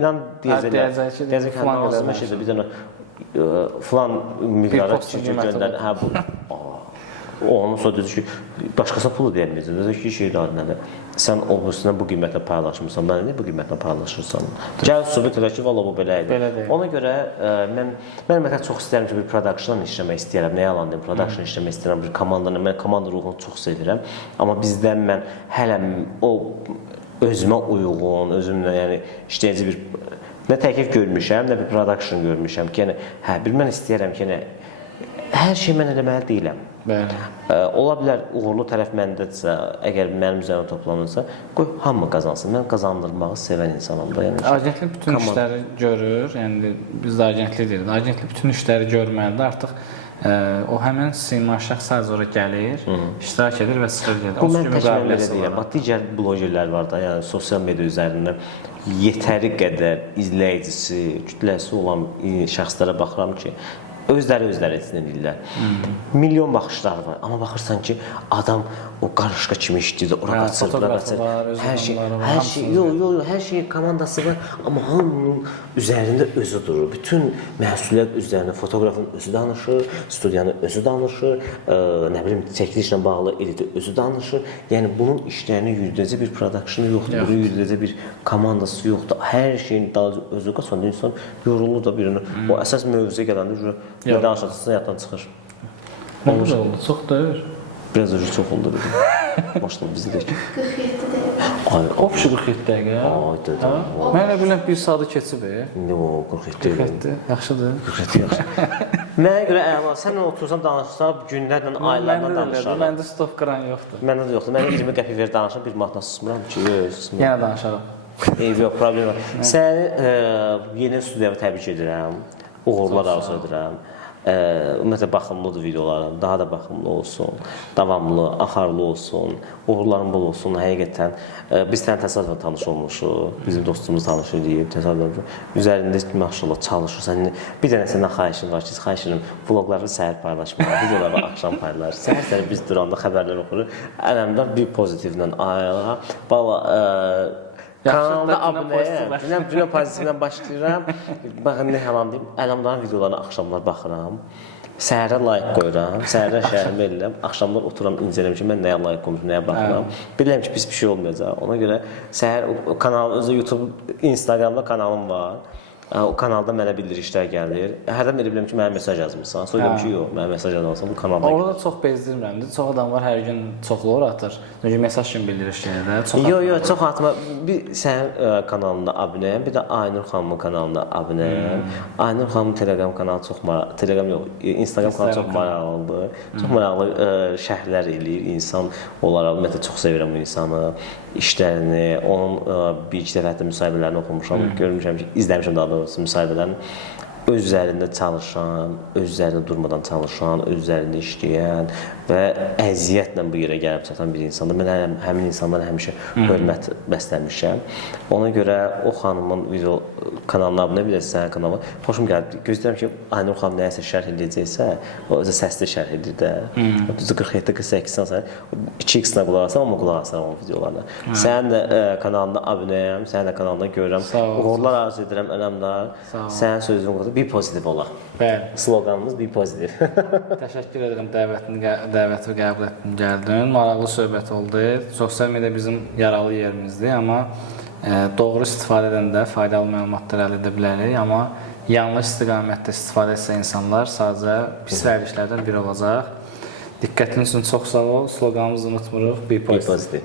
inan deyəcəklər ki, hansıma şeydir, bir dənə filan miqdara göndər. Hə, bu. Onun sonra dedi ki, başqasına pulu verməyəcək. Dedi ki, şey nədir? Sən o birisindən bu qiymətlə paylaşmırsan, mən niyə bu qiymətlə paylaşırsan? Gəl sübut elə ki, valla bu belədir. Ona görə mən məsələn çox istəyirəm ki, bir production işləmək istəyirəm. Nə yalan deyim, production işləmək istəyirəm, bir komandanı, mən komanda ruhunu çox sevirəm. Amma bizdən mən hələ o özümə uyğun, özümlə yəni işləyici bir nə təklif görmüşəm, nə bir production görmüşəm ki, yəni hə, bir mən istəyirəm ki, yəni hər şey mən eləməli deyiləm. Bəli. Ola bilər uğurlu tərəf məndədirsə, əgər mənim üzərimə toplanırsa, qoy hamı qazansın. Mən qazandırmağı sevən insanam da. Yəni agentlik bütün işləri görür. Yəni biz də agentlik deyirik. Agentlik bütün işləri görməlidir. Artıq o həmin sima şəxs sadəcə ora gəlir, iştirak edir və çıxır gedir. Bu mən tək mən belə deyirəm. Bax digər blogerlər var da, yəni sosial media üzərində yetəri qədər izləyicisi, kütləsi olan şəxslərə baxıram ki, özləri edirlər. Milyon baxışlar var. Amma baxırsan ki, adam o qarışqa kimi işləyir, ora qaçır, bura qaçır. Hər şey, hər şey komandası var, amma hamının üzərində özü durur. Bütün məsuliyyət üzərində fotoqrafın özü danışır, studiyanın özü danışır, nə bilim çəkilişlə bağlı editi özü danışır. Yəni bunun işlərini yürüdəcək bir production yoxdur, bunu yürüdəcək bir komandası yoxdur. Hər şeyin özü qaçanda insan yorulur da birini. O əsas mövzuya gələndə nə danışacaqsa yaddan çıxır. Olmuş oldu, çox deyir. Biraz öncə çox oldu dedi. Maşallah bizi də ki. 47 dəqiqə. Opşu 47 dəqiqə. Ay dedi. Mən elə biləm 1 saatı keçib. İndi o 47 dəqiqə. 47, yaxşıdır. 47 yaxşı. Mənə görə əla. Sənlə otursam danışsam günlərlə, aylarla danışaram. Məndə stop qıran yoxdur. Məndə də yoxdur. Mən 20 qəpik ver danışam, bir manatla susmuram ki, susmuram. Yenə danışarıq. Yox, problem yox. Səni yeni studiyaya təbrik edirəm. Uğurlar arzu edirəm. Ümumiyyətlə baxımlıdır videolarım, daha da baxımlı olsun, davamlı, axarlı olsun, uğurların bol olsun. Həqiqətən biz sənə təsadüfən tanış olmuşuq, bizim dostumuz tanış edib, təsadüfən üzərində maşallah çalışırsan. Bir dənə səndən xahişim var ki, xahiş edirəm, vloqları səhər paylaşmaq, videoları axşam paylaş. Səhər biz duranda xəbərlər oxuruq, ələmdən bir pozitivlə ayıla. Valla kanalda abunəyəm. Dünən pozitivdən başlayıram. Baxın, nə yalan deyim, Əlamdanın videolarına axşamlar baxıram. Səhərə like qoyuram, səhərə şəhərimi eləyirəm, axşamlar oturam, incələm ki, mən nəyə like qoymuşum, nəyə baxıram. Bilirəm ki, pis bir şey olmayacaq. Ona görə səhər kanalım, özü YouTube, Instagramda kanalım var. O kanalda mənə bildirişlər gəlir. Hərdən elə bilirəm ki, mənə mesaj yazmısan. Sonra deyirəm ki, yox, mənə mesaj yazmasan, bu kanalda gəlir. Orada çox bezdirmirəm. Çox adam var, hər gün çoxlu atır. Çünki mesaj kimi bildiriş gəlir də. Yox, çox atma. Bir sənin kanalına abunəyəm, bir də Aynur xanımın kanalına abunəyəm. Aynur xanımın Telegram kanalı çox maraqlı. Telegram yox, Instagram kanalı çox maraqlıdır. Çox maraqlı şərhlər eləyir insan olaraq. Ümumiyyətlə çox sevirəm bu insanı, işlərini. Onun bir-iki dəfə hətta müsahibələrini oxumuşam, görmüşəm ki, izləmişəm daha doğrusu müsahibələrini. Öz üzərində çalışan, öz üzərində durmadan çalışan, öz üzərində işləyən və əziyyətlə bu yerə gəlib çatan bir insandır. Mən həmin insanlara həmişə hörmət bəsləmişəm. Ona görə o xanımın video kanalına abunə bilirsən, sənin kanalına xoşum gəldi. Gözləyirəm ki, Aynur xanım nəyəsə şərh edəcəksə, o özü səsli şərh edir də. 47-48-dən sonra 2x-nə qulaq asam, amma qulaq asam o videolarına. Sənin də kanalına abunəyəm, sənin də kanalına görürəm. Uğurlar arzu edirəm, Ələmdar. Sənin sözün qodur. Bir pozitiv olaq. Bəli. Sloqanımız bir pozitiv. Təşəkkür edirəm dəvəti qəbul etdin, gəldin. Maraqlı söhbət oldu. Sosial media bizim yaralı yerimizdir, amma doğru istifadə edəndə faydalı məlumatlar əldə edə bilərik, amma yanlış istiqamətdə istifadə etsə insanlar sadəcə pis vərdişlərdən biri olacaq. Diqqətiniz üçün çox sağ ol. Sloqanımızı unutmuruq. Be positive.